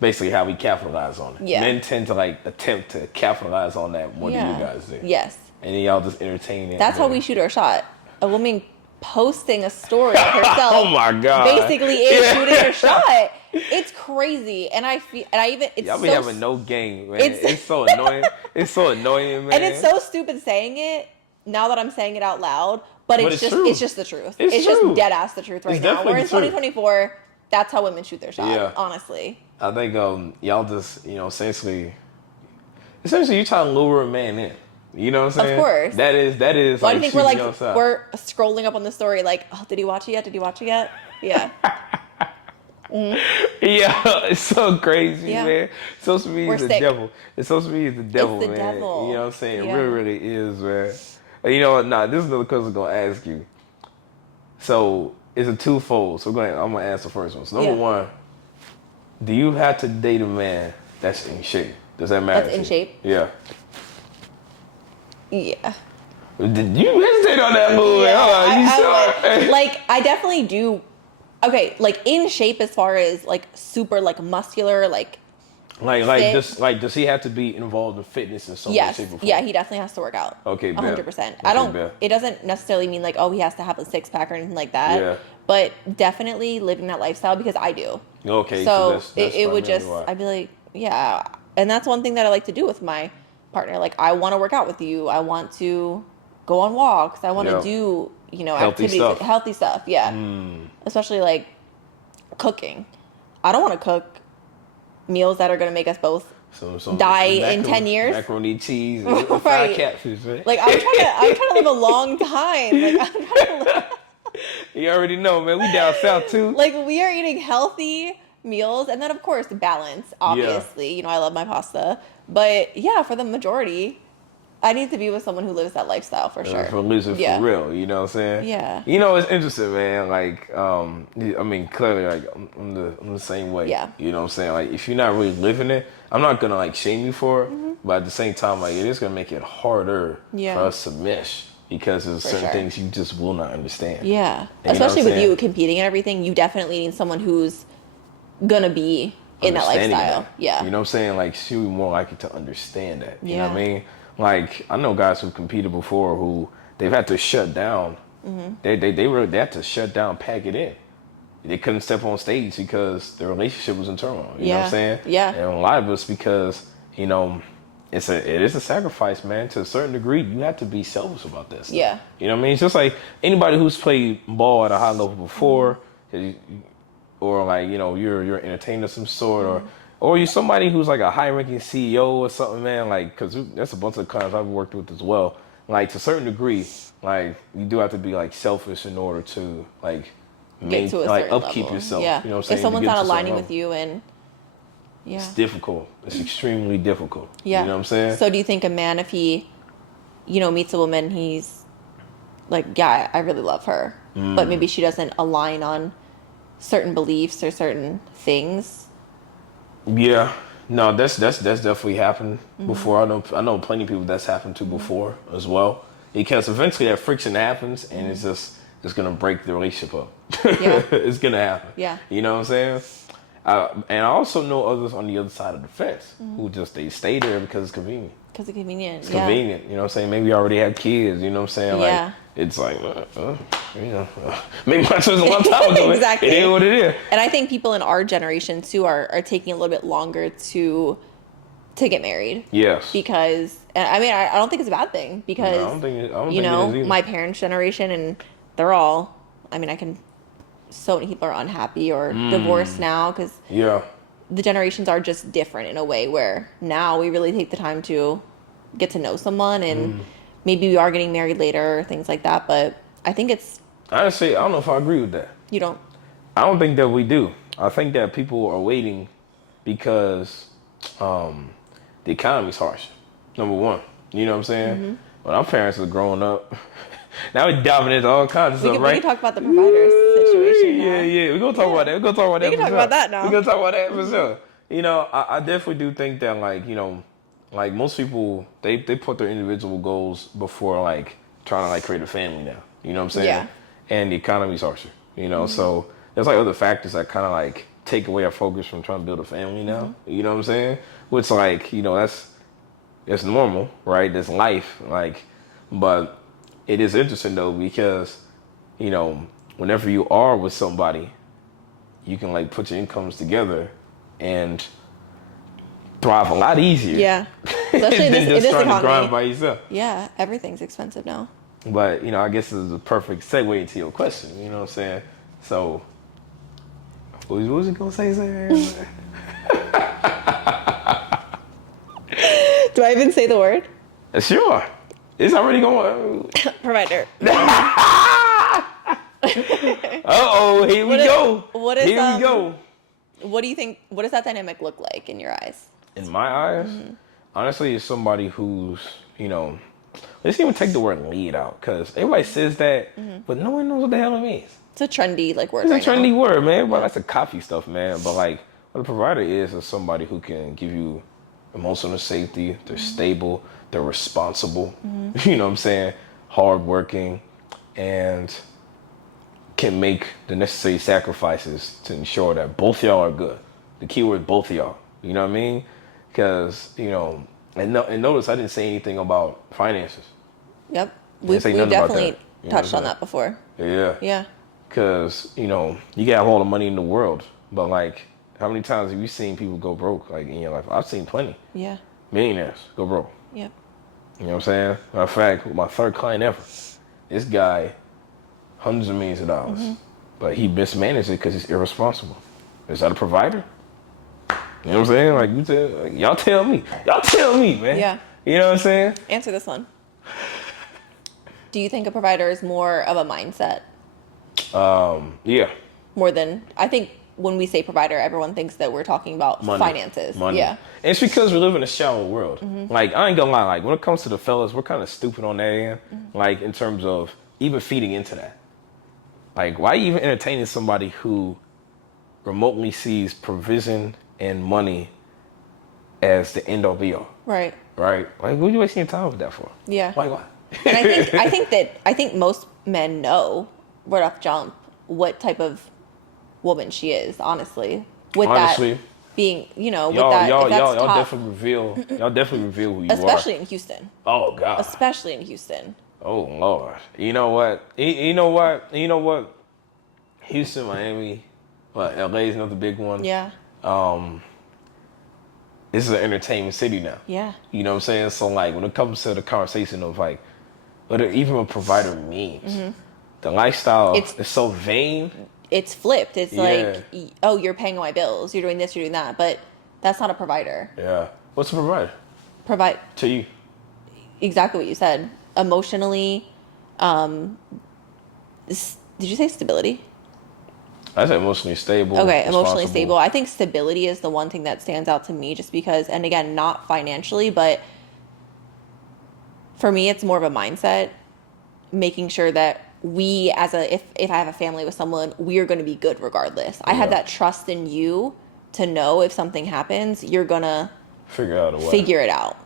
basically how we capitalize on it. Yeah. Men tend to like attempt to capitalize on that more than you guys do. Yes. And then y'all just entertain it. That's how we shoot our shot. A woman posting a story of herself oh my God. basically is shooting her shot. It's crazy. And I feel y'all be having no game, man. It's so annoying. It's so annoying, man. And it's so stupid saying it now that I'm saying it out loud, but it's just true. It's just the truth. It's just true. Dead ass the truth right now. We're in 2024. That's how women shoot their shot, honestly. I think y'all just, essentially you're trying to lure a man in. You know what I'm saying? Of course. That is well, I think we're scrolling up on the story like, oh, did he watch it yet? Yeah. Yeah, it's so crazy, man. Social media is the devil. Social media is the devil, man. Devil. You know what I'm saying? It really is, man. And you know what? This is another question I'm gonna ask you. So it's a twofold. So I'm gonna answer the first one. So number one, do you have to date a man that's in shape? Does that matter? That's in shape? Yeah. Yeah. Did you hesitate on that move? Yeah, like, I definitely do. Okay, like, in shape as far as, like, super, like, muscular, like does he have to be involved in fitness in some way, shape, or form? Yeah, he definitely has to work out. Okay, 100%. It doesn't necessarily mean, like, oh, he has to have a six-pack or anything like that. Yeah. But definitely living that lifestyle because I do. Okay, so that's it would just, I'd be like, yeah. And that's one thing that I like to do with my partner. Like, I want to work out with you. I want to go on walks. I want to do, healthy stuff. Yeah. Especially, like, cooking. I don't want to cook meals that are going to make us both die in 10 years. Macaroni, cheese, and fried catfish. Right? Like, I'm trying to live a long time. Like, I'm trying to live... You already know, man. We down south too. Like, we are eating healthy meals, and then of course balance. Obviously, you know, I love my pasta, but yeah, for the majority, I need to be with someone who lives that lifestyle for sure. For real, you know what I'm saying? Yeah. You know, it's interesting, man. Like, I mean, clearly, like, I'm the same way. Yeah. You know what I'm saying? Like, if you're not really living it, I'm not gonna like shame you for it, but at the same time, like, it is gonna make it harder for us to mesh. Because there's certain things you just will not understand. Yeah. Especially with you competing and everything, you definitely need someone who's going to be in that lifestyle. Yeah. You know what I'm saying? Like, she'll be more likely to understand that. You know what I mean? Like, I know guys who've competed before who they've had to shut down. They had to shut down, pack it in. They couldn't step on stage because their relationship was in turmoil. You know what I'm saying? Yeah. And a lot of us, because, you know, it is a sacrifice, man. To a certain degree, you have to be selfish about this. Yeah. You know what I mean? It's just like anybody who's played ball at a high level before, or like, you know, you're an entertainer of some sort, or you're somebody who's like a high-ranking CEO or something, man. Like, because that's a bunch of clients I've worked with as well. Like, to a certain degree, like, you do have to be like selfish in order to like get to a certain upkeep level. yourself. Yeah. You know what I'm saying? If someone's not aligning with you and it's difficult. It's extremely difficult. Yeah. You know what I'm saying? So do you think a man, if he, you know, meets a woman, he's like, yeah, I really love her, but maybe she doesn't align on certain beliefs or certain things? Yeah. No, that's definitely happened before. I know plenty of people that's happened to before as well. Because eventually that friction happens and it's gonna break the relationship up. Yeah. It's gonna happen. Yeah. You know what I'm saying? And I also know others on the other side of the fence who just they stay there because it's convenient. Because it's convenient. It's convenient. You know what I'm saying? Maybe you already have kids. You know what I'm saying? Yeah. Like it's like, you know, maybe my choice a long time ago. Exactly. It is what it is. And I think people in our generation too are taking a little bit longer to to get married. Yes. Because, I mean, I don't think it's a bad thing because, no, I don't think it is my parents' generation, and they're all, I mean, so many people are unhappy or divorced now because the generations are just different in a way where now we really take the time to get to know someone and maybe we are getting married later, things like that. But I think it's... Honestly, I don't know if I agree with that. You don't? I don't think that we do. I think that people are waiting because the economy's harsh. Number one. You know what I'm saying? Mm-hmm. When our parents are growing up, now we're diving into all kinds of stuff, right? We can talk about the provider situation now. Yeah. We're going to talk about that. We're going to talk about that. We can talk about that now. We're going to talk about that for sure. You know, I definitely do think that, like, you know, like most people, they put their individual goals before, like, trying to, like, create a family now. You know what I'm saying? Yeah. And the economy's harsher, you know? So there's, like, other factors that kind of, like, take away our focus from trying to build a family now. You know what I'm saying? Which, like, you know, that's normal, right? That's life, like, but it is interesting, though, because, you know, whenever you are with somebody, you can, like, put your incomes together and thrive a lot easier. Yeah. Especially than just trying economy. to grind by yourself. Yeah, everything's expensive now. But, you know, I guess this is a perfect segue into your question, you know what I'm saying? So, what was you going to say, Sarah? Do I even say the word? Sure. It's already going. Provider. Uh-oh, here we go. Here we go. What do you think, what does that dynamic look like in your eyes? In my eyes? Honestly, it's somebody who's, you know, let's even take the word lead out, because everybody says that, but no one knows what the hell it means. It's a trendy, like, word. It's a trendy word, man. But that's a coffee stuff, man. But, like, what a provider is somebody who can give you emotional safety. They're stable. They're responsible. You know what I'm saying? Hardworking, and can make the necessary sacrifices to ensure that both y'all are good. The key word, both of y'all. You know what I mean? Because, you know, and notice I didn't say anything about finances. Yep. We definitely touched on that before. Yeah. Yeah. Because, you know, you can have all the money in the world, but, like, how many times have you seen people go broke, like, in your life? I've seen plenty. Yeah. Millionaires go broke. Yep. You know what I'm saying? Matter of fact, my third client ever, this guy, hundreds of millions of dollars, but he mismanaged it because he's irresponsible. Is that a provider? You know what I'm saying? Like, y'all tell me. Y'all tell me, man. Yeah. You know what I'm saying? Answer this one. Do you think a provider is more of a mindset? Yeah. More than, I think when we say provider, everyone thinks that we're talking about finances. Money. Yeah. And it's because we live in a shallow world. Like, I ain't gonna lie, like, when it comes to the fellas, we're kind of stupid on that end. Like, in terms of even feeding into that. Like, why even entertaining somebody who remotely sees provision and money as the end all be all? Right. Right? Like, what are you wasting your time with that for? Yeah. Like, why? And I think most men know right off jump what type of woman she is, honestly. Honestly, that being, you know, y'all, with that, y'all definitely reveal who you especially in Houston. Oh God. Especially in Houston. Oh Lord. You know what? You know what? Houston, Miami, LA is another big one. Yeah. This is an entertainment city now. Yeah. You know what I'm saying? So, like, when it comes to the conversation of, like, what even a provider means, the lifestyle is so vain. It's flipped. It's like, oh, you're paying my bills. You're doing this, you're doing that. But that's not a provider. Yeah. What's a provider? To you. Exactly what you said. Emotionally, did you say stability? I said emotionally stable. Okay, emotionally stable. I think stability is the one thing that stands out to me just because, and again, not financially, but for me, it's more of a mindset, making sure that we, if I have a family with someone, we are going to be good regardless. I have that trust in you to know if something happens, you're going to figure it out.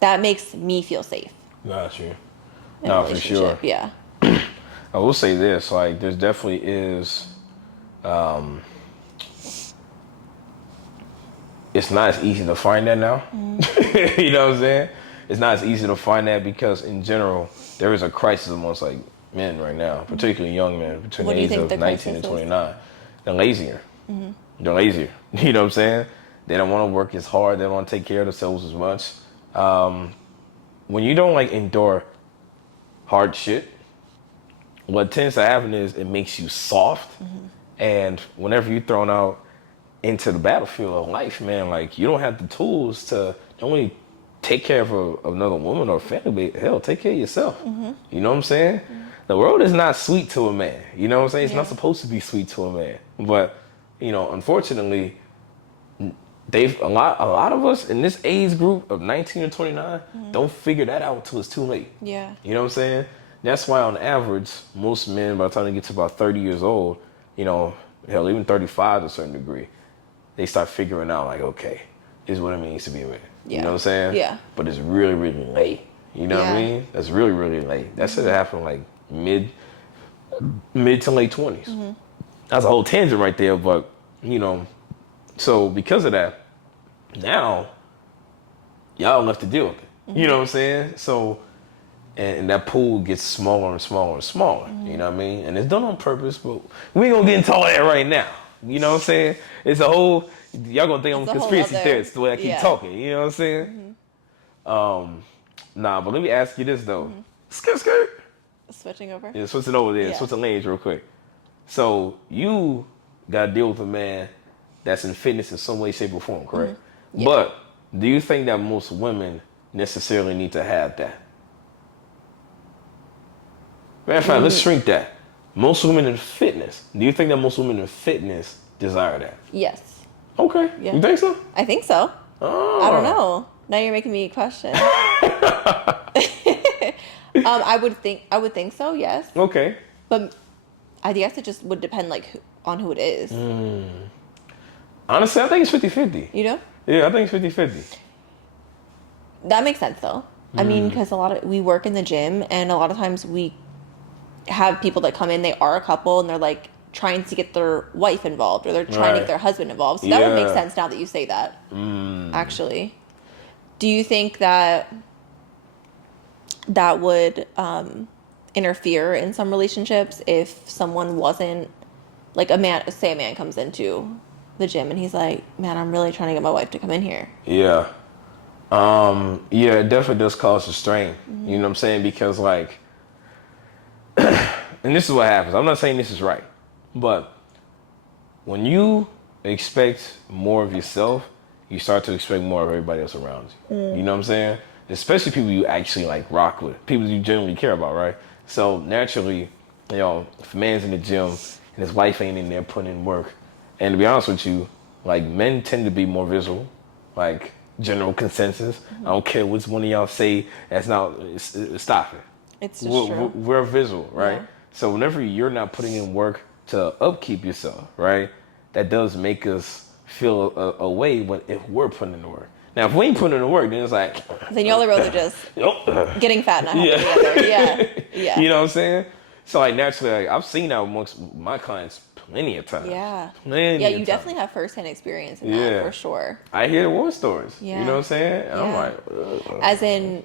That makes me feel safe. Got you. No, for sure. Yeah. I will say this, like, there's definitely is, it's not as easy to find that now. You know what I'm saying? It's not as easy to find that because, in general, there is a crisis amongst, like, men right now, particularly young men between the age of 19 and 29. They're lazier. They're lazier. You know what I'm saying? They don't want to work as hard. They don't want to take care of themselves as much. When you don't like endure hard shit, what tends to happen is it makes you soft. And whenever you're thrown out into the battlefield of life, man, like you don't have the tools to only take care of another woman or family, but hell, take care of yourself. You know what I'm saying? The world is not sweet to a man. You know what I'm saying? It's not supposed to be sweet to a man. But, unfortunately, a lot of us in this age group of 19 to 29 don't figure that out until it's too late. Yeah. You know what I'm saying? That's why on average, most men, by the time they get to about 30 years old, hell, even 35 to a certain degree, they start figuring out like, okay, this is what it means to be a man. Yeah. You know what I'm saying? Yeah. But it's really, really late. You know what I mean? That's really, really late. That should have happened like mid to late 20s. That's a whole tangent right there, but, so because of that, now y'all left to deal with it. You know what I'm saying? So, and that pool gets smaller and smaller and smaller. You know what I mean? And it's done on purpose, but we ain't gonna get into all that right now. You know what I'm saying? It's a whole, y'all gonna think I'm a conspiracy theorist the way I keep talking. You know what I'm saying? Nah, but let me ask you this though. Skirt. Switching over? Yeah, switching over there. Switching lanes real quick. So you gotta deal with a man that's in fitness in some way, shape, or form, correct? Yeah. But do you think that most women necessarily need to have that? Matter of fact, let's shrink that. Most women in fitness. Do you think that most women in fitness desire that? Yes. Okay. Yeah. You think so? I think so. Oh. I don't know. Now you're making me question. I would think so, yes. Okay. But I guess it just would depend on who it is. Honestly, I think it's 50-50. You know? Yeah, I think it's 50-50. That makes sense though. I mean, because we work in the gym and a lot of times we have people that come in, they are a couple and they're like trying to get their wife involved or they're trying to get their husband involved. So that would make sense now that you say that. Actually. Do you think that would interfere in some relationships if someone wasn't like a man comes into the gym and he's like, man, I'm really trying to get my wife to come in here? Yeah. It definitely does cause a strain. You know what I'm saying? Because like, and this is what happens. I'm not saying this is right, but when you expect more of yourself, you start to expect more of everybody else around you. You know what I'm saying? Especially people you actually like rock with, people you genuinely care about, right? So naturally, if a man's in the gym and his wife ain't in there putting in work, and to be honest with you, like men tend to be more visual, like general consensus. I don't care which one of y'all say that's not, stop it. It's just true. We're visual, right? Yeah. So whenever you're not putting in work to upkeep yourself, right, that does make us feel a way if we're putting in the work. Now, if we ain't putting in the work, then it's like... Then y'all are both just getting fat and not helping together. Yeah. You know what I'm saying? So, like, naturally, like, I've seen that amongst my clients plenty of times. Yeah. You definitely have firsthand experience in that, for sure. I hear the war stories. Yeah. You know what I'm saying? Yeah. I'm like... As in...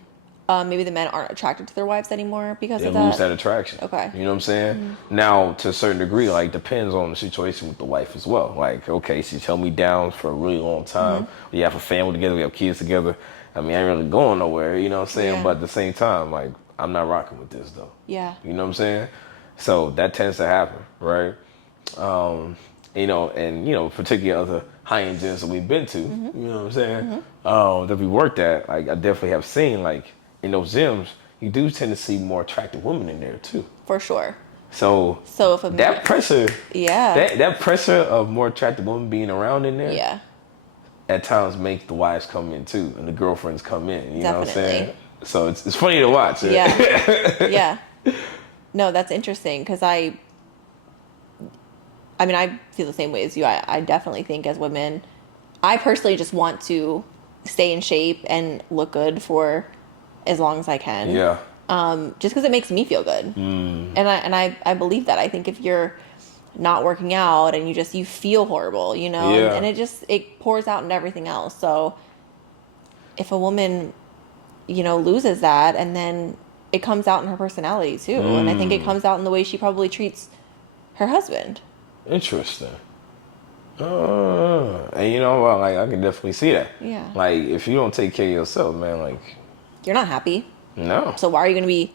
maybe the men aren't attracted to their wives anymore because of that? They lose that attraction. Okay. You know what I'm saying? Now, to a certain degree, like, depends on the situation with the wife as well. Like, okay, she's held me down for a really long time. We have a family together. We have kids together. I mean, I ain't really going nowhere, you know what I'm saying? Yeah. But at the same time, like, I'm not rocking with this, though. Yeah. You know what I'm saying? So that tends to happen, right? Particularly other high-end gyms that we've been to, you know what I'm saying? That we worked at, like, I definitely have seen, like, in those gyms, you do tend to see more attractive women in there too. For sure. So if a that pressure, that pressure of more attractive women being around in there, at times make the wives come in too, and the girlfriends come in. You know what I'm saying? So it's funny to watch. Yeah. No, that's interesting because I feel the same way as you. I definitely think as women, I personally just want to stay in shape and look good for as long as I can. Yeah. Just because it makes me feel good. And I believe that. I think if you're not working out and you feel horrible, and it pours out into everything else. So if a woman, loses that, and then it comes out in her personality too. And I think it comes out in the way she probably treats her husband. Interesting. And you know what? Like, I can definitely see that. Yeah. Like, if you don't take care of yourself, man, like, you're not happy. No. So why are you going to be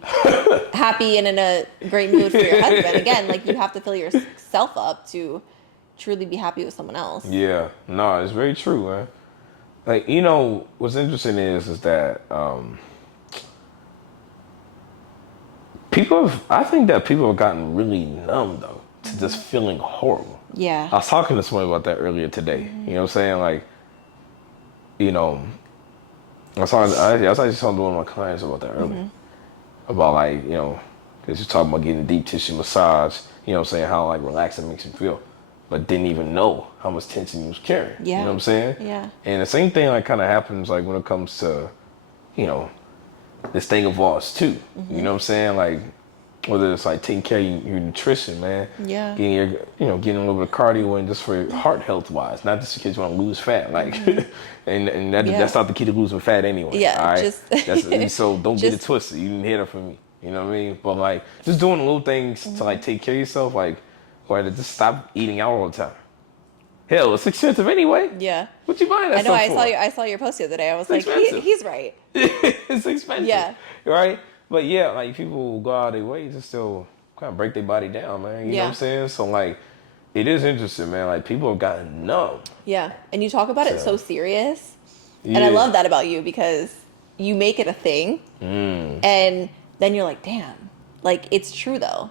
happy and in a great mood for your husband? Again, like, you have to fill yourself up to truly be happy with someone else. Yeah. No, it's very true, man. Like, you know, what's interesting is that I think that people have gotten really numb, though, to just feeling horrible. Yeah. I was talking to someone about that earlier today. Mm-hmm. You know what I'm saying? Like, you know, I was actually talking to one of my clients about that earlier. Mm-hmm. About, like, you know, because you're talking about getting a deep tissue massage, you know what I'm saying, how, like, relaxing makes you feel. But didn't even know how much tension you was carrying. Yeah. You know what I'm saying? Yeah. And the same thing, like, kind of happens, like, when it comes to, you know, this thing of ours, too. Mm-hmm. You know what I'm saying? Like, whether it's, like, taking care of your nutrition, man. Yeah. Getting a little bit of cardio in just for heart health-wise. Not just because you want to lose fat. Like, mm-hmm. and that's not the key to losing fat anyway. Yeah. All right? So don't get it twisted. You didn't hear that from me. You know what I mean? But, like, just doing little things mm-hmm. to, like, take care of yourself, like, or to just stop eating out all the time. Hell, it's expensive anyway. Yeah. What you buying that stuff for? I saw your post the other day. I was like, he's right. It's expensive. Yeah. Right? But yeah, like people go out of their way to still kind of break their body down, man. You know what I'm saying? So like, it is interesting, man. Like people have gotten numb. Yeah. And you talk about it so serious. Yeah. And I love that about you because you make it a thing. Mm. And then you're like, damn, like it's true though.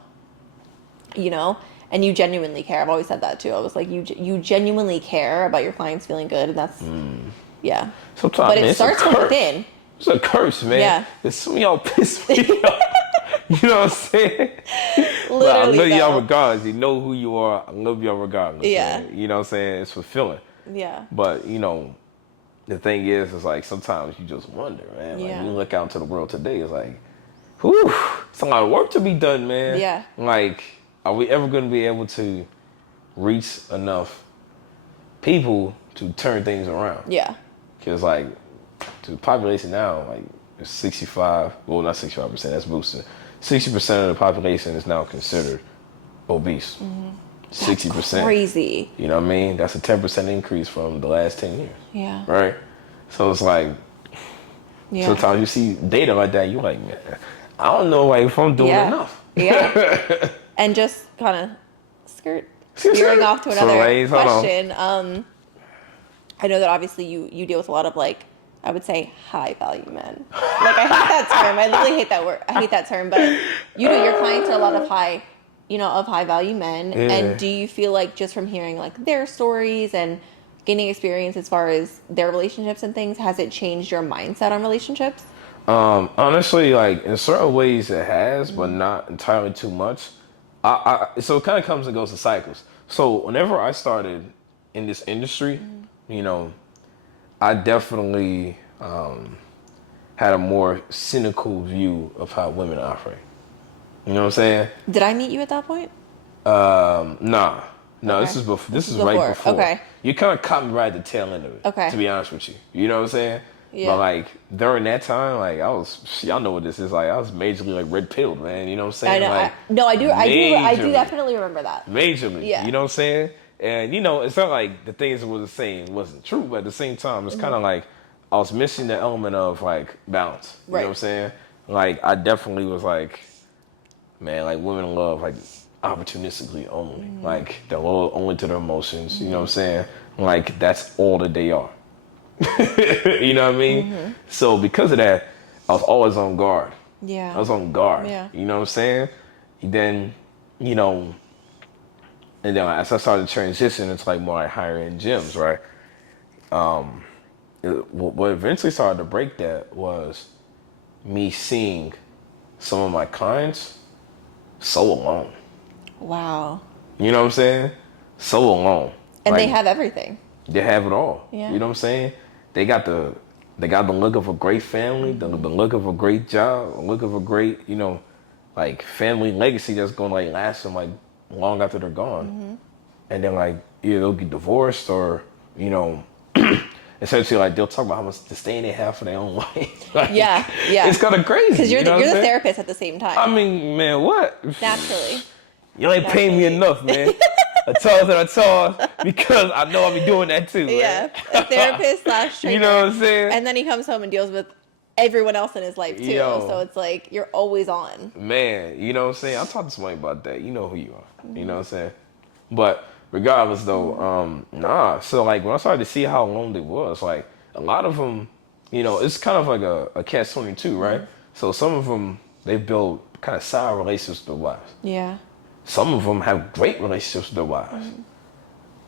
You know? And you genuinely care. I've always said that too. I was like, you genuinely care about your clients feeling good, and that's yeah. Sometimes, but it starts from within. It's a curse, man. Yeah. Some of y'all piss me off. You know what I'm saying? Literally, I love y'all regardless. You know who you are. I love y'all regardless. Yeah. Man. You know what I'm saying? It's fulfilling. Yeah. But you know, the thing is like sometimes you just wonder, man. Like you look out into the world today, it's like, whew, it's a lot of work to be done, man. Yeah. Like. Are we ever going to be able to reach enough people to turn things around? Yeah. Because, like, the population now, like, is 65, well, not 65%, that's boosted. 60% of the population is now considered obese. Mm-hmm. 60%. That's crazy. You know what I mean? That's a 10% increase from the last 10 years. Yeah. Right? So it's like, sometimes you see data like that, you're like, man, I don't know like, if I'm doing enough. Yeah. And just kind of steering off to another question. I know that obviously you deal with a lot of like, I would say high value men. Like I hate that term. I literally hate that word. I hate that term. But you know, your clients are a lot of high value men. Yeah. And do you feel like just from hearing like their stories and gaining experience as far as their relationships and things, has it changed your mindset on relationships? Honestly, like in certain ways it has, but not entirely too much. So it kind of comes and goes in cycles. So whenever I started in this industry, you know, I definitely had a more cynical view of how women operate. You know what I'm saying? Did I meet you at that point? Nah. No, okay. This is right before. Okay. You kind of caught me right at the tail end of it. Okay. To be honest with you. You know what I'm saying? Yeah. But like during that time, like y'all know what this is like. I was majorly like red pilled, man. You know what I'm saying? I know. I do definitely remember that. Majorly. Yeah. You know what I'm saying? And you know, it's not like the things that was the same wasn't true, but at the same time, it's kind of like I was missing the element of like balance. You know what I'm saying? Like I definitely was like, man, like women love like opportunistically only. Like they're loyal only to their emotions. You know what I'm saying? Like that's all that they are. You know what I mean? So because of that, I was always on guard. Yeah. I was on guard. Yeah. You know what I'm saying? Then, you know, and then as I started to transition into like more like higher end gyms, right? What eventually started to break that was me seeing some of my clients so alone. Wow. You know what I'm saying? So alone. And like, they have everything. They have it all. Yeah. You know what I'm saying? They got the look of a great family, the look of a great job, the look of a great, you know, like family legacy that's gonna like last them like long after they're gone. And then like either they'll get divorced or, you know, essentially like they'll talk about how much disdain they have for their own life. Like, yeah. It's kind of crazy. Because you're the therapist at the same time. I mean, man, what? Naturally. You ain't paying me enough, man. a toss and a toss because I know I'll be doing that too. Yeah, a therapist / trainer. You know what I'm saying? And then he comes home and deals with everyone else in his life too. Yo. So it's like you're always on. Man, you know what I'm saying? I talked to somebody about that. You know who you are. You know what I'm saying? But regardless though, so like when I started to see how lonely it was, like a lot of them, you know, it's kind of like a catch-22, right? So some of them, they build kind of sour relationships with their wives. Yeah. Some of them have great relationships with their wives.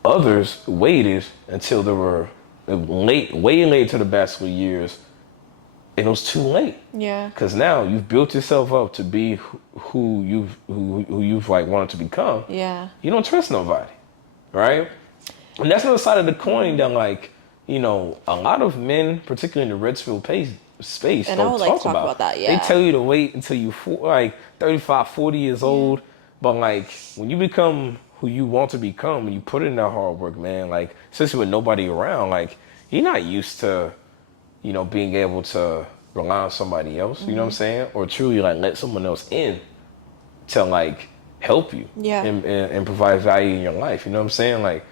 Others waited until they were way late to the bachelor years, and it was too late. Yeah. Because now you've built yourself up to be who you've like wanted to become. Yeah. You don't trust nobody, right? And that's another side of the coin that, like, you know, a lot of men, particularly in the Redsfield space, and don't I would like to talk about that. Yeah. They tell you to wait until you like 35, 40 years old. But like when you become who you want to become, and you put in that hard work, man, like especially with nobody around, like you're not used to, you know, being able to rely on somebody else, you know what I'm saying? Or truly like let someone else in to like help you and provide value in your life. You know what I'm saying? Like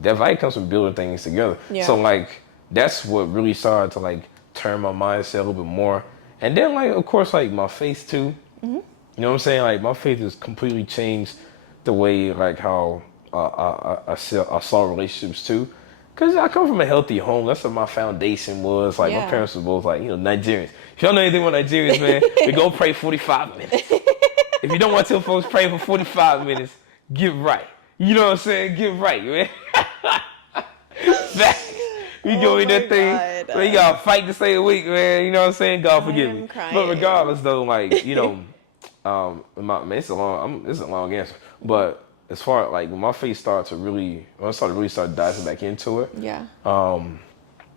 that value comes from building things together. Yeah. So like that's what really started to like turn my mindset a little bit more. And then like of course like my faith too. You know what I'm saying? Like my faith has completely changed the way like how I saw relationships too. Cause I come from a healthy home. That's what my foundation was. Like my parents were both like, you know, Nigerians. If y'all know anything about Nigerians, man, we go pray 45 minutes. If you don't want to folks pray for 45 minutes, get right. You know what I'm saying? Get right, man. We go in that thing. We gotta fight to stay awake, man. You know what I'm saying? God forgive me. Crying. But regardless though, like, you know, it's a long answer. But as far as like when my faith started to really, when I started diving back into it,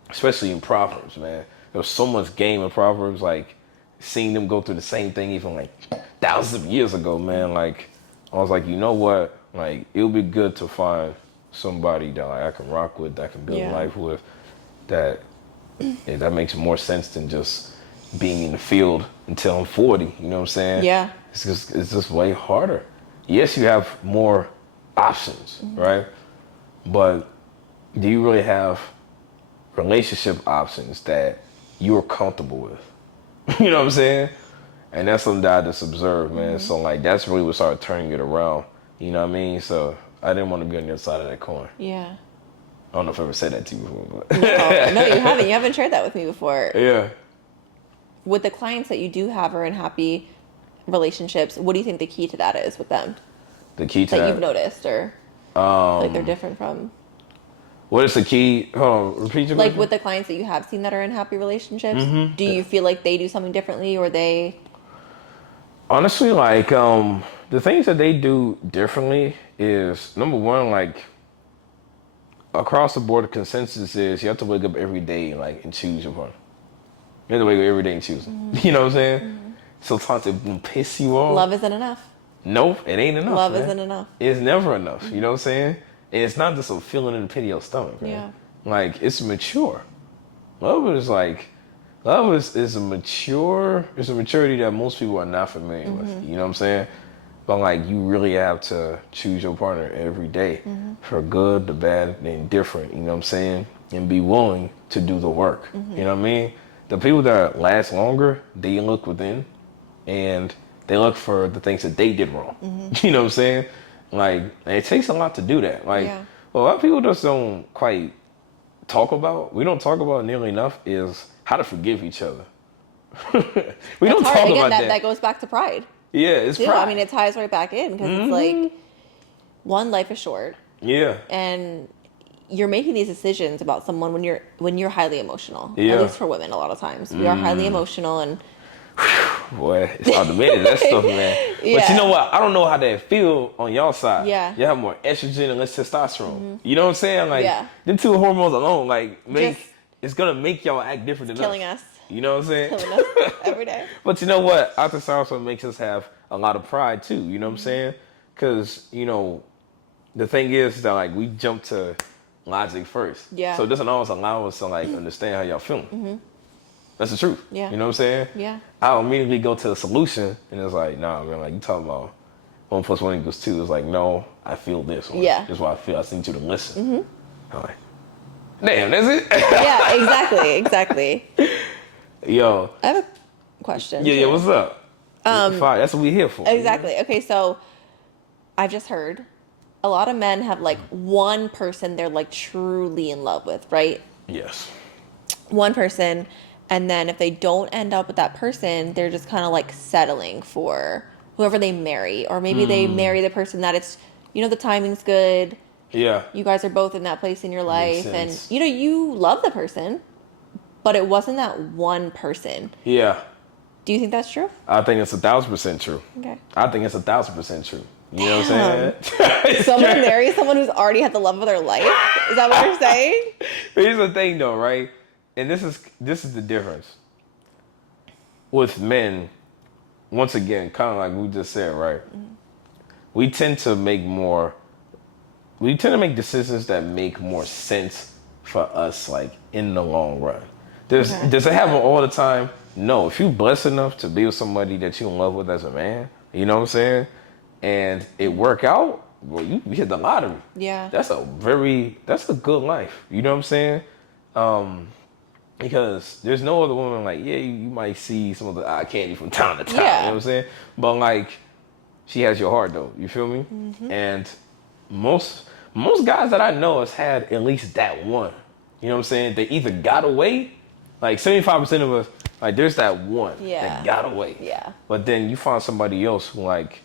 especially in Proverbs, man, there was so much game in Proverbs, like seeing them go through the same thing even like thousands of years ago, man. Like I was like, you know what? Like it would be good to find somebody that like I can rock with, that I can build a life with, that makes more sense than just being in the field until I'm 40. You know what I'm saying? Yeah. It's just way harder. Yes, you have more options, right? But do you really have relationship options that you're comfortable with? You know what I'm saying? And that's something that I just observed, man. So like that's really what started turning it around. You know what I mean? So I didn't want to be on the other side of that coin. Yeah. I don't know if I ever said that to you before. But No, you haven't. You haven't shared that with me before. Yeah. With the clients that you do have are in happy relationships, what do you think the key to that is with them? The key to that you've noticed, or like they're different from. What is the key? Hold on, repeat your like question? with the clients that you have seen that are in happy relationships. Do you feel like they do something differently, or they? Honestly, like the things that they do differently is number one, like across the board, the consensus is you have to wake up every day like and choose your partner. You have to wake up every day and choose. You know what I'm saying? Sometimes it will piss you off. Love isn't enough. Nope, it ain't enough. Love man. isn't enough. It's never enough. You know what I'm saying? And it's not just a feeling in the pit of your stomach, man. Yeah. Like it's mature. Love is a maturity that most people are not familiar with. You know what I'm saying? But like you really have to choose your partner every day for good, the bad, the indifferent. You know what I'm saying? And be willing to do the work. You know what I mean? The people that last longer, they look within, and they look for the things that they did wrong. You know what I'm saying? Like it takes a lot to do that. Like a lot of people just don't quite talk about. We don't talk about nearly enough is how to forgive each other. We don't talk about that. That goes back to pride. Yeah, it's pride. I mean, it ties right back in because it's like, one, life is short. Yeah. And you're making these decisions about someone when you're highly emotional. Yeah. At least for women, a lot of times we are highly emotional, and boy, it's hard to manage that stuff, man. But you know what? I don't know how that feel on y'all side. Yeah. You have more estrogen and less testosterone. You know what I'm saying? Like them two hormones alone, like it's gonna make y'all act different than killing us. You know what I'm saying? Killing us every day. But you know what? Our testosterone makes us have a lot of pride too. You know what I'm saying? Because you know, the thing is that like we jump to logic first. Yeah. So it doesn't always allow us to like understand how y'all feeling. That's the truth. Yeah. You know what I'm saying? Yeah. I'll immediately go to the solution, and it's like, nah, man, like you talking about 1 + 1 = 2. It's like, no, I feel this. Yeah. This is what I feel. I just need you to listen. I'm like, damn, that's it? Yeah, exactly. Yo. I have a question. Yeah, what's up? Fine, that's what we here for. Exactly. Okay, so I've just heard a lot of men have like one person they're like truly in love with, right? Yes. One person, and then if they don't end up with that person, they're just kind of like settling for whoever they marry, or maybe they marry the person that it's, the timing's good. Yeah. You guys are both in that place in your life, and you love the person, but it wasn't that one person. Yeah. Do you think that's true? I think it's 1,000% true. Okay. I think it's 1,000% true. You know what I'm saying? Someone marries someone who's already had the love of their life? Is that what you're saying? Here's the thing, though, right? And this is the difference with men. Once again, kind of like we just said, right? We tend to make decisions that make more sense for us, like in the long run. Does it happen all the time? No. If you're blessed enough to be with somebody that you're in love with as a man, you know what I'm saying, and it work out, well, you hit the lottery. Yeah. That's a good life. You know what I'm saying? Because there's no other woman like, yeah, you might see some of the eye candy from time to time. Yeah. You know what I'm saying? But like, she has your heart though. You feel me? And most guys that I know has had at least that one. You know what I'm saying? They either got away, like 75% of us, like there's that one that got away. Yeah. But then you find somebody else who like,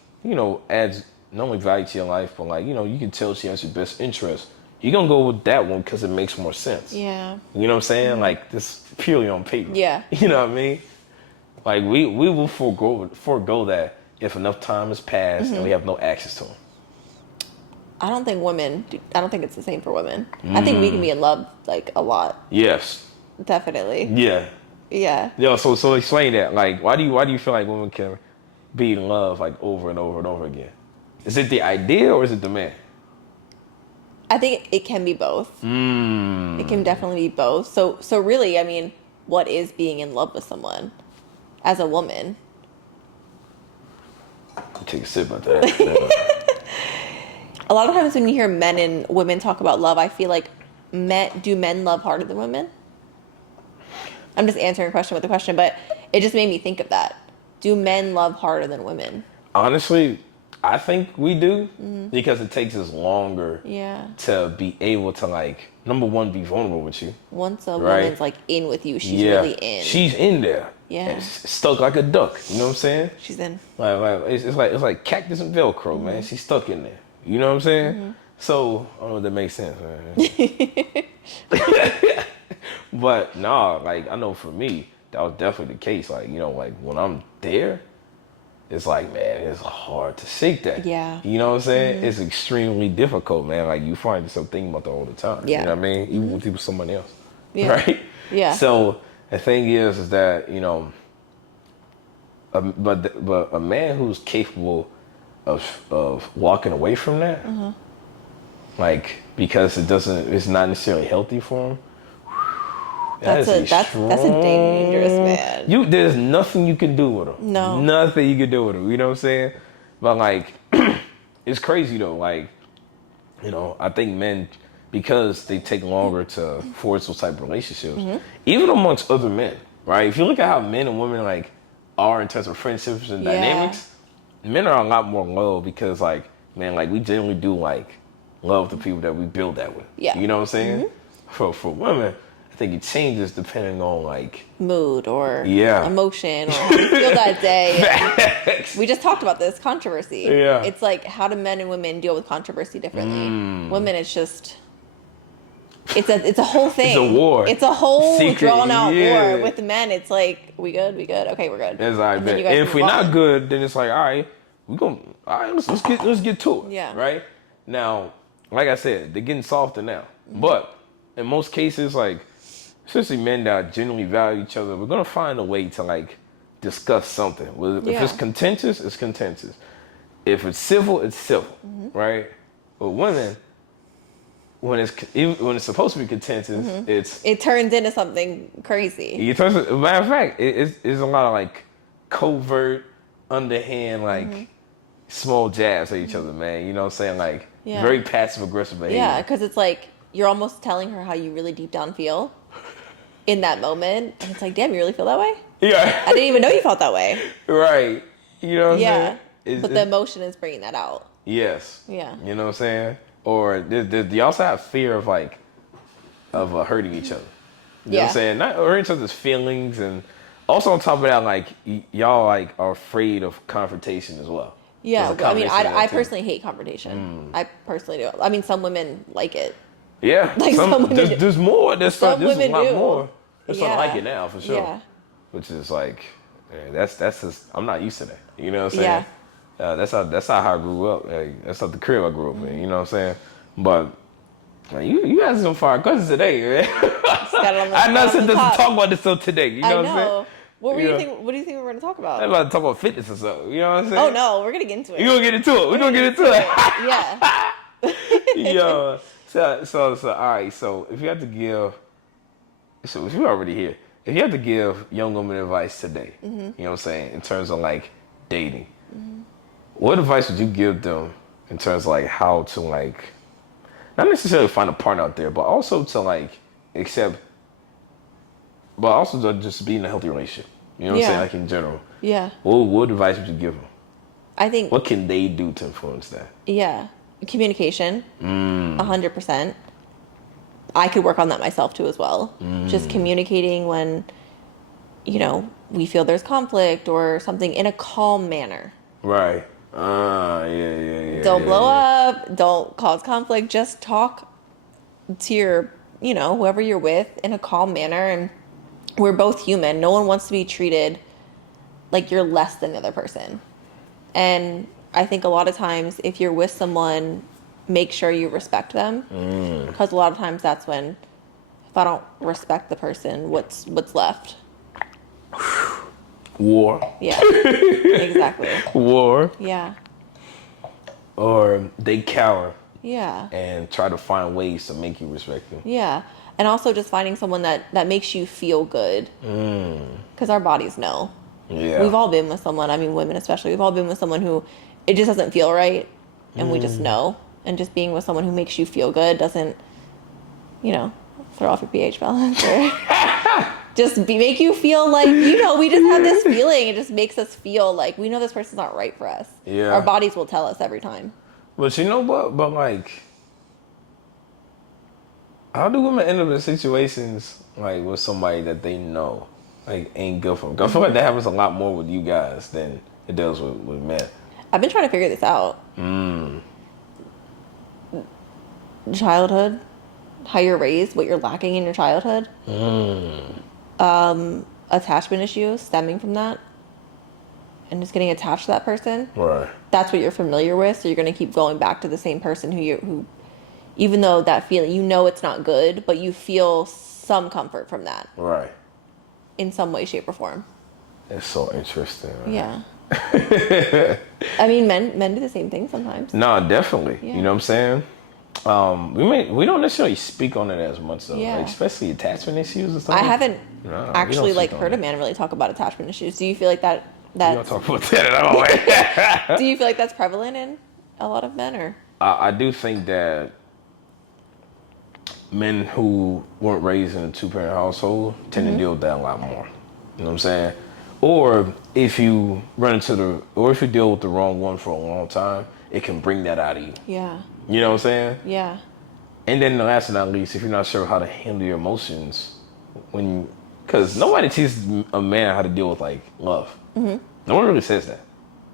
adds not only value to your life, but like, you can tell she has your best interest. You're going to go with that one because it makes more sense. Yeah. You know what I'm saying? Like, this purely on paper. Yeah. You know what I mean? Like, we will forego that if enough time has passed and we have no access to them. I don't think it's the same for women. I think we can be in love, like, a lot. Yes. Definitely. Yeah. Yeah. Yo, so explain that. Like, why do you feel like women can be in love, like, over and over and over again? Is it the idea or is it the man? I think it can be both. It can definitely be both. So really, I mean, what is being in love with someone as a woman? Take a sip of that. A lot of times when you hear men and women talk about love, I feel like do men love harder than women? I'm just answering a question with a question, but it just made me think of that. Do men love harder than women? Honestly, I think we do because it takes us longer to be able to, like, number one, be vulnerable with you. Once a woman's like in with you, she's really in. She's in there. Yeah. And stuck like a duck. You know what I'm saying? She's in. Like it's like cactus and Velcro, man. She's stuck in there. You know what I'm saying? So I don't know if that makes sense, man. But nah, like I know for me, that was definitely the case. Like, like when I'm there, it's like, man, it's hard to shake that. Yeah. You know what I'm saying? It's extremely difficult, man. Like, you find yourself thinking about that all the time. Yeah. You know what I mean? Even with people, somebody else. Yeah. Right? Yeah. So the thing is that, but a man who's capable of walking away from that, like, because it's not necessarily healthy for him. That's a dangerous man. There's nothing you can do with him. No. Nothing you can do with him. You know what I'm saying? But like, it's crazy though. Like, I think men, because they take longer to forge those type of relationships, even amongst other men, right? If you look at how men and women like are in terms of friendships and dynamics, men are a lot more loyal because like, man, like we generally do like love the people that we build that with. Yeah. You know what I'm saying? For women, I think it changes depending on like mood or emotion or how you feel that day. We just talked about this controversy. Yeah. It's like, how do men and women deal with controversy differently? Women, it's just it's a whole thing. It's a war. It's a whole drawn out war. With men, it's like, we good? Okay, we're good. That's all right, and if we're not good, then it's like, all right, let's get to it. Yeah. Right? Now, like I said, they're getting softer now. But in most cases, like, especially men that generally value each other, we're gonna find a way to like discuss something. If it's contentious, it's contentious. If it's civil, it's civil, right? But women, when it's supposed to be contentious, it turns into something crazy. Matter of fact, it's a lot of like covert, underhand, like small jabs at each other, man. You know what I'm saying? Like, very passive aggressive behavior. Yeah, because it's like you're almost telling her how you really deep down feel in that moment, and it's like, damn, you really feel that way? Yeah. I didn't even know you felt that way. Right. You know what I'm saying? But the emotion is bringing that out. Yes. Yeah. You know what I'm saying? Or do you also have fear of like hurting each other? You know what I'm saying? Not hurting each other's feelings, and also on top of that, like y'all like are afraid of confrontation as well. Yeah, I mean, I personally hate confrontation. I personally do. I mean, some women like it. Yeah, like some women there's more. There's a lot more. There's something like it now for sure. Yeah. Which is like, that's just, I'm not used to that. You know what I'm saying? Yeah. That's how I grew up. Like, that's not the crib I grew up in. You know what I'm saying? But man, you had some fire questions today, man. I know since doesn't talk about this till today. You know what I'm saying? What do you think we're going to talk about? I'm about to talk about fitness or something. You know what I'm saying? Oh no, we're going to get into it. We're going to get into it. We're going to get into it. Yeah. Yo. So all right. So if you had to give, so if you're already here, if you had to give young women advice today, you know what I'm saying, in terms of like dating, what advice would you give them in terms of like how to like, not necessarily find a partner out there, but also to like accept, but also to just be in a healthy relationship. You know what I'm saying, like in general. Yeah. What advice would you give them? I think. What can they do to influence that? Yeah. Communication. 100%. I could work on that myself too as well. Just communicating when, you know, we feel there's conflict or something in a calm manner. Right. Yeah. Don't blow up. Don't cause conflict. Just talk to your, you know, whoever you're with in a calm manner. And we're both human. No one wants to be treated like you're less than the other person. And I think a lot of times if you're with someone, make sure you respect them. Because a lot of times that's when, if I don't respect the person, what's left? War. Yeah, exactly. War. Yeah. Or they cower. Yeah. And try to find ways to make you respect them. Yeah. And also just finding someone that makes you feel good. Because our bodies know. Yeah. We've all been with someone, I mean women especially, we've all been with someone who it just doesn't feel right. And we just know. And just being with someone who makes you feel good doesn't, you know, throw off your pH balance or just make you feel like, you know, we just have this feeling. It just makes us feel like we know this person's not right for us. Yeah. Our bodies will tell us every time. But you know what? But like, how do women end up in situations like with somebody that they know like ain't good for them? I feel like that happens a lot more with you guys than it does with men. I've been trying to figure this out. Childhood, how you're raised, what you're lacking in your childhood. Attachment issues stemming from that. And just getting attached to that person. Right. That's what you're familiar with, so you're going to keep going back to the same person who even though that feeling, you know it's not good, but you feel some comfort from that. Right. In some way, shape, or form. It's so interesting. Right? Yeah. I mean, men do the same thing sometimes. No, definitely. Yeah. You know what I'm saying? We don't necessarily speak on it as much though, like, especially attachment issues and stuff. I haven't actually heard a man really talk about attachment issues. Do you feel like that? We don't talk about that at all. Do you feel like that's prevalent in a lot of men, or? I do think that men who weren't raised in a two-parent household tend to deal with that a lot more. You know what I'm saying? Or if you if you deal with the wrong one for a long time, it can bring that out of you. Yeah. You know what I'm saying? Yeah. And then last but not least, if you're not sure how to handle your emotions because nobody teaches a man how to deal with like love. No one really says that.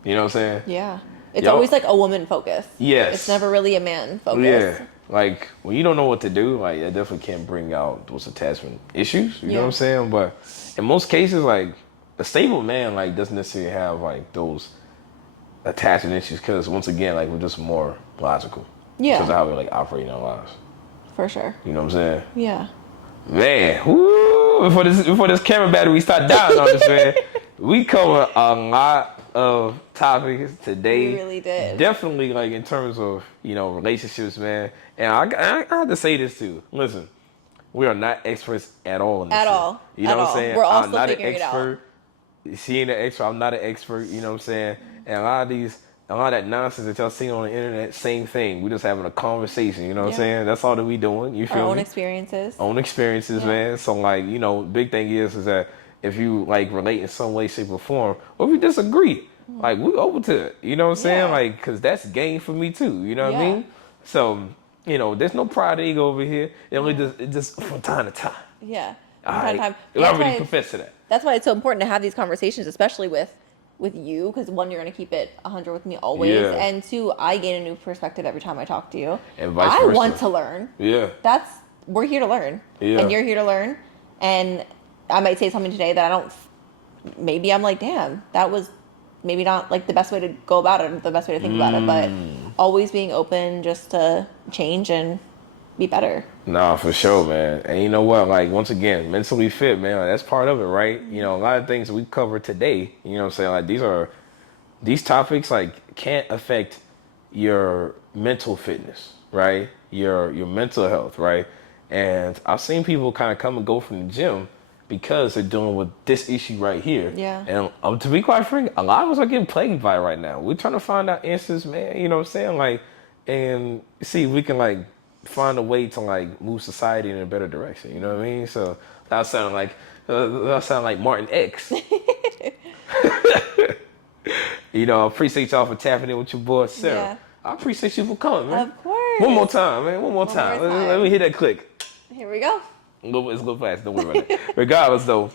You know what I'm saying? Yeah. It's always like a woman focus. Yes. It's never really a man focus. Yeah. Like when you don't know what to do, like it definitely can bring out those attachment issues. You know what I'm saying? But in most cases, like a stable man like doesn't necessarily have like those attachment issues because once again, like we're just more logical. Yeah. Because of how we like operate in our lives. For sure. You know what I'm saying? Yeah. Man, whoo, before this camera battery start dying on this, man, we covered a lot of topics today. We really did. Definitely, like in terms of relationships, man. And I have to say this too. Listen, we are not experts at all in this. At all. You know what I'm saying? We're all I'm not an figuring expert. It out. She ain't an expert. I'm not an expert. You know what I'm saying? And a lot of these a lot of that nonsense that y'all see on the internet, same thing. We just having a conversation, you know what I'm saying? That's all that we doing. You feel me? Our own experiences. Own experiences, man. So like, you know, big thing is that if you like relate in some way, shape, or form, or if you disagree, like we open to it. You know what I'm saying? Like, cause that's game for me too. You know what I mean? So, you know, there's no pride or ego over here. It just from time to time. Yeah. From time to time. I already confess to that. That's why it's so important to have these conversations, especially with you, because one, you're going to keep it 100 with me always, and two, I gain a new perspective every time I talk to you. And vice versa. I want to learn. Yeah. We're here to learn. Yeah. And you're here to learn. And I might say something today that I don't, maybe I'm like, damn, that was maybe not like the best way to go about it, the best way to think about it, but always being open just to change and be better. Nah, for sure, man. And you know what? Like, once again, mentally fit, man. That's part of it, right? You know, a lot of things we cover today, you know what I'm saying? Like, these topics, like, can't affect your mental fitness, right? Your mental health, right? And I've seen people kind of come and go from the gym because they're dealing with this issue right here. Yeah. And to be quite frank, a lot of us are getting plagued by it right now. We're trying to find out answers, man. You know what I'm saying? Like, and see if we can, like, find a way to like move society in a better direction. You know what I mean? So that sound like Martin X. You know, I appreciate y'all for tapping in with your boy Sarah. Yeah. I appreciate you for coming, man. Of course. One more time, man. One more time. Let me hit that click. Here we go. It's go fast. Don't worry about it. Regardless, though,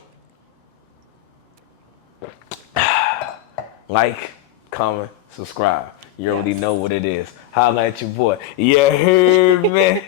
like, comment, subscribe. You already know what it is. Holla at your boy. You heard me?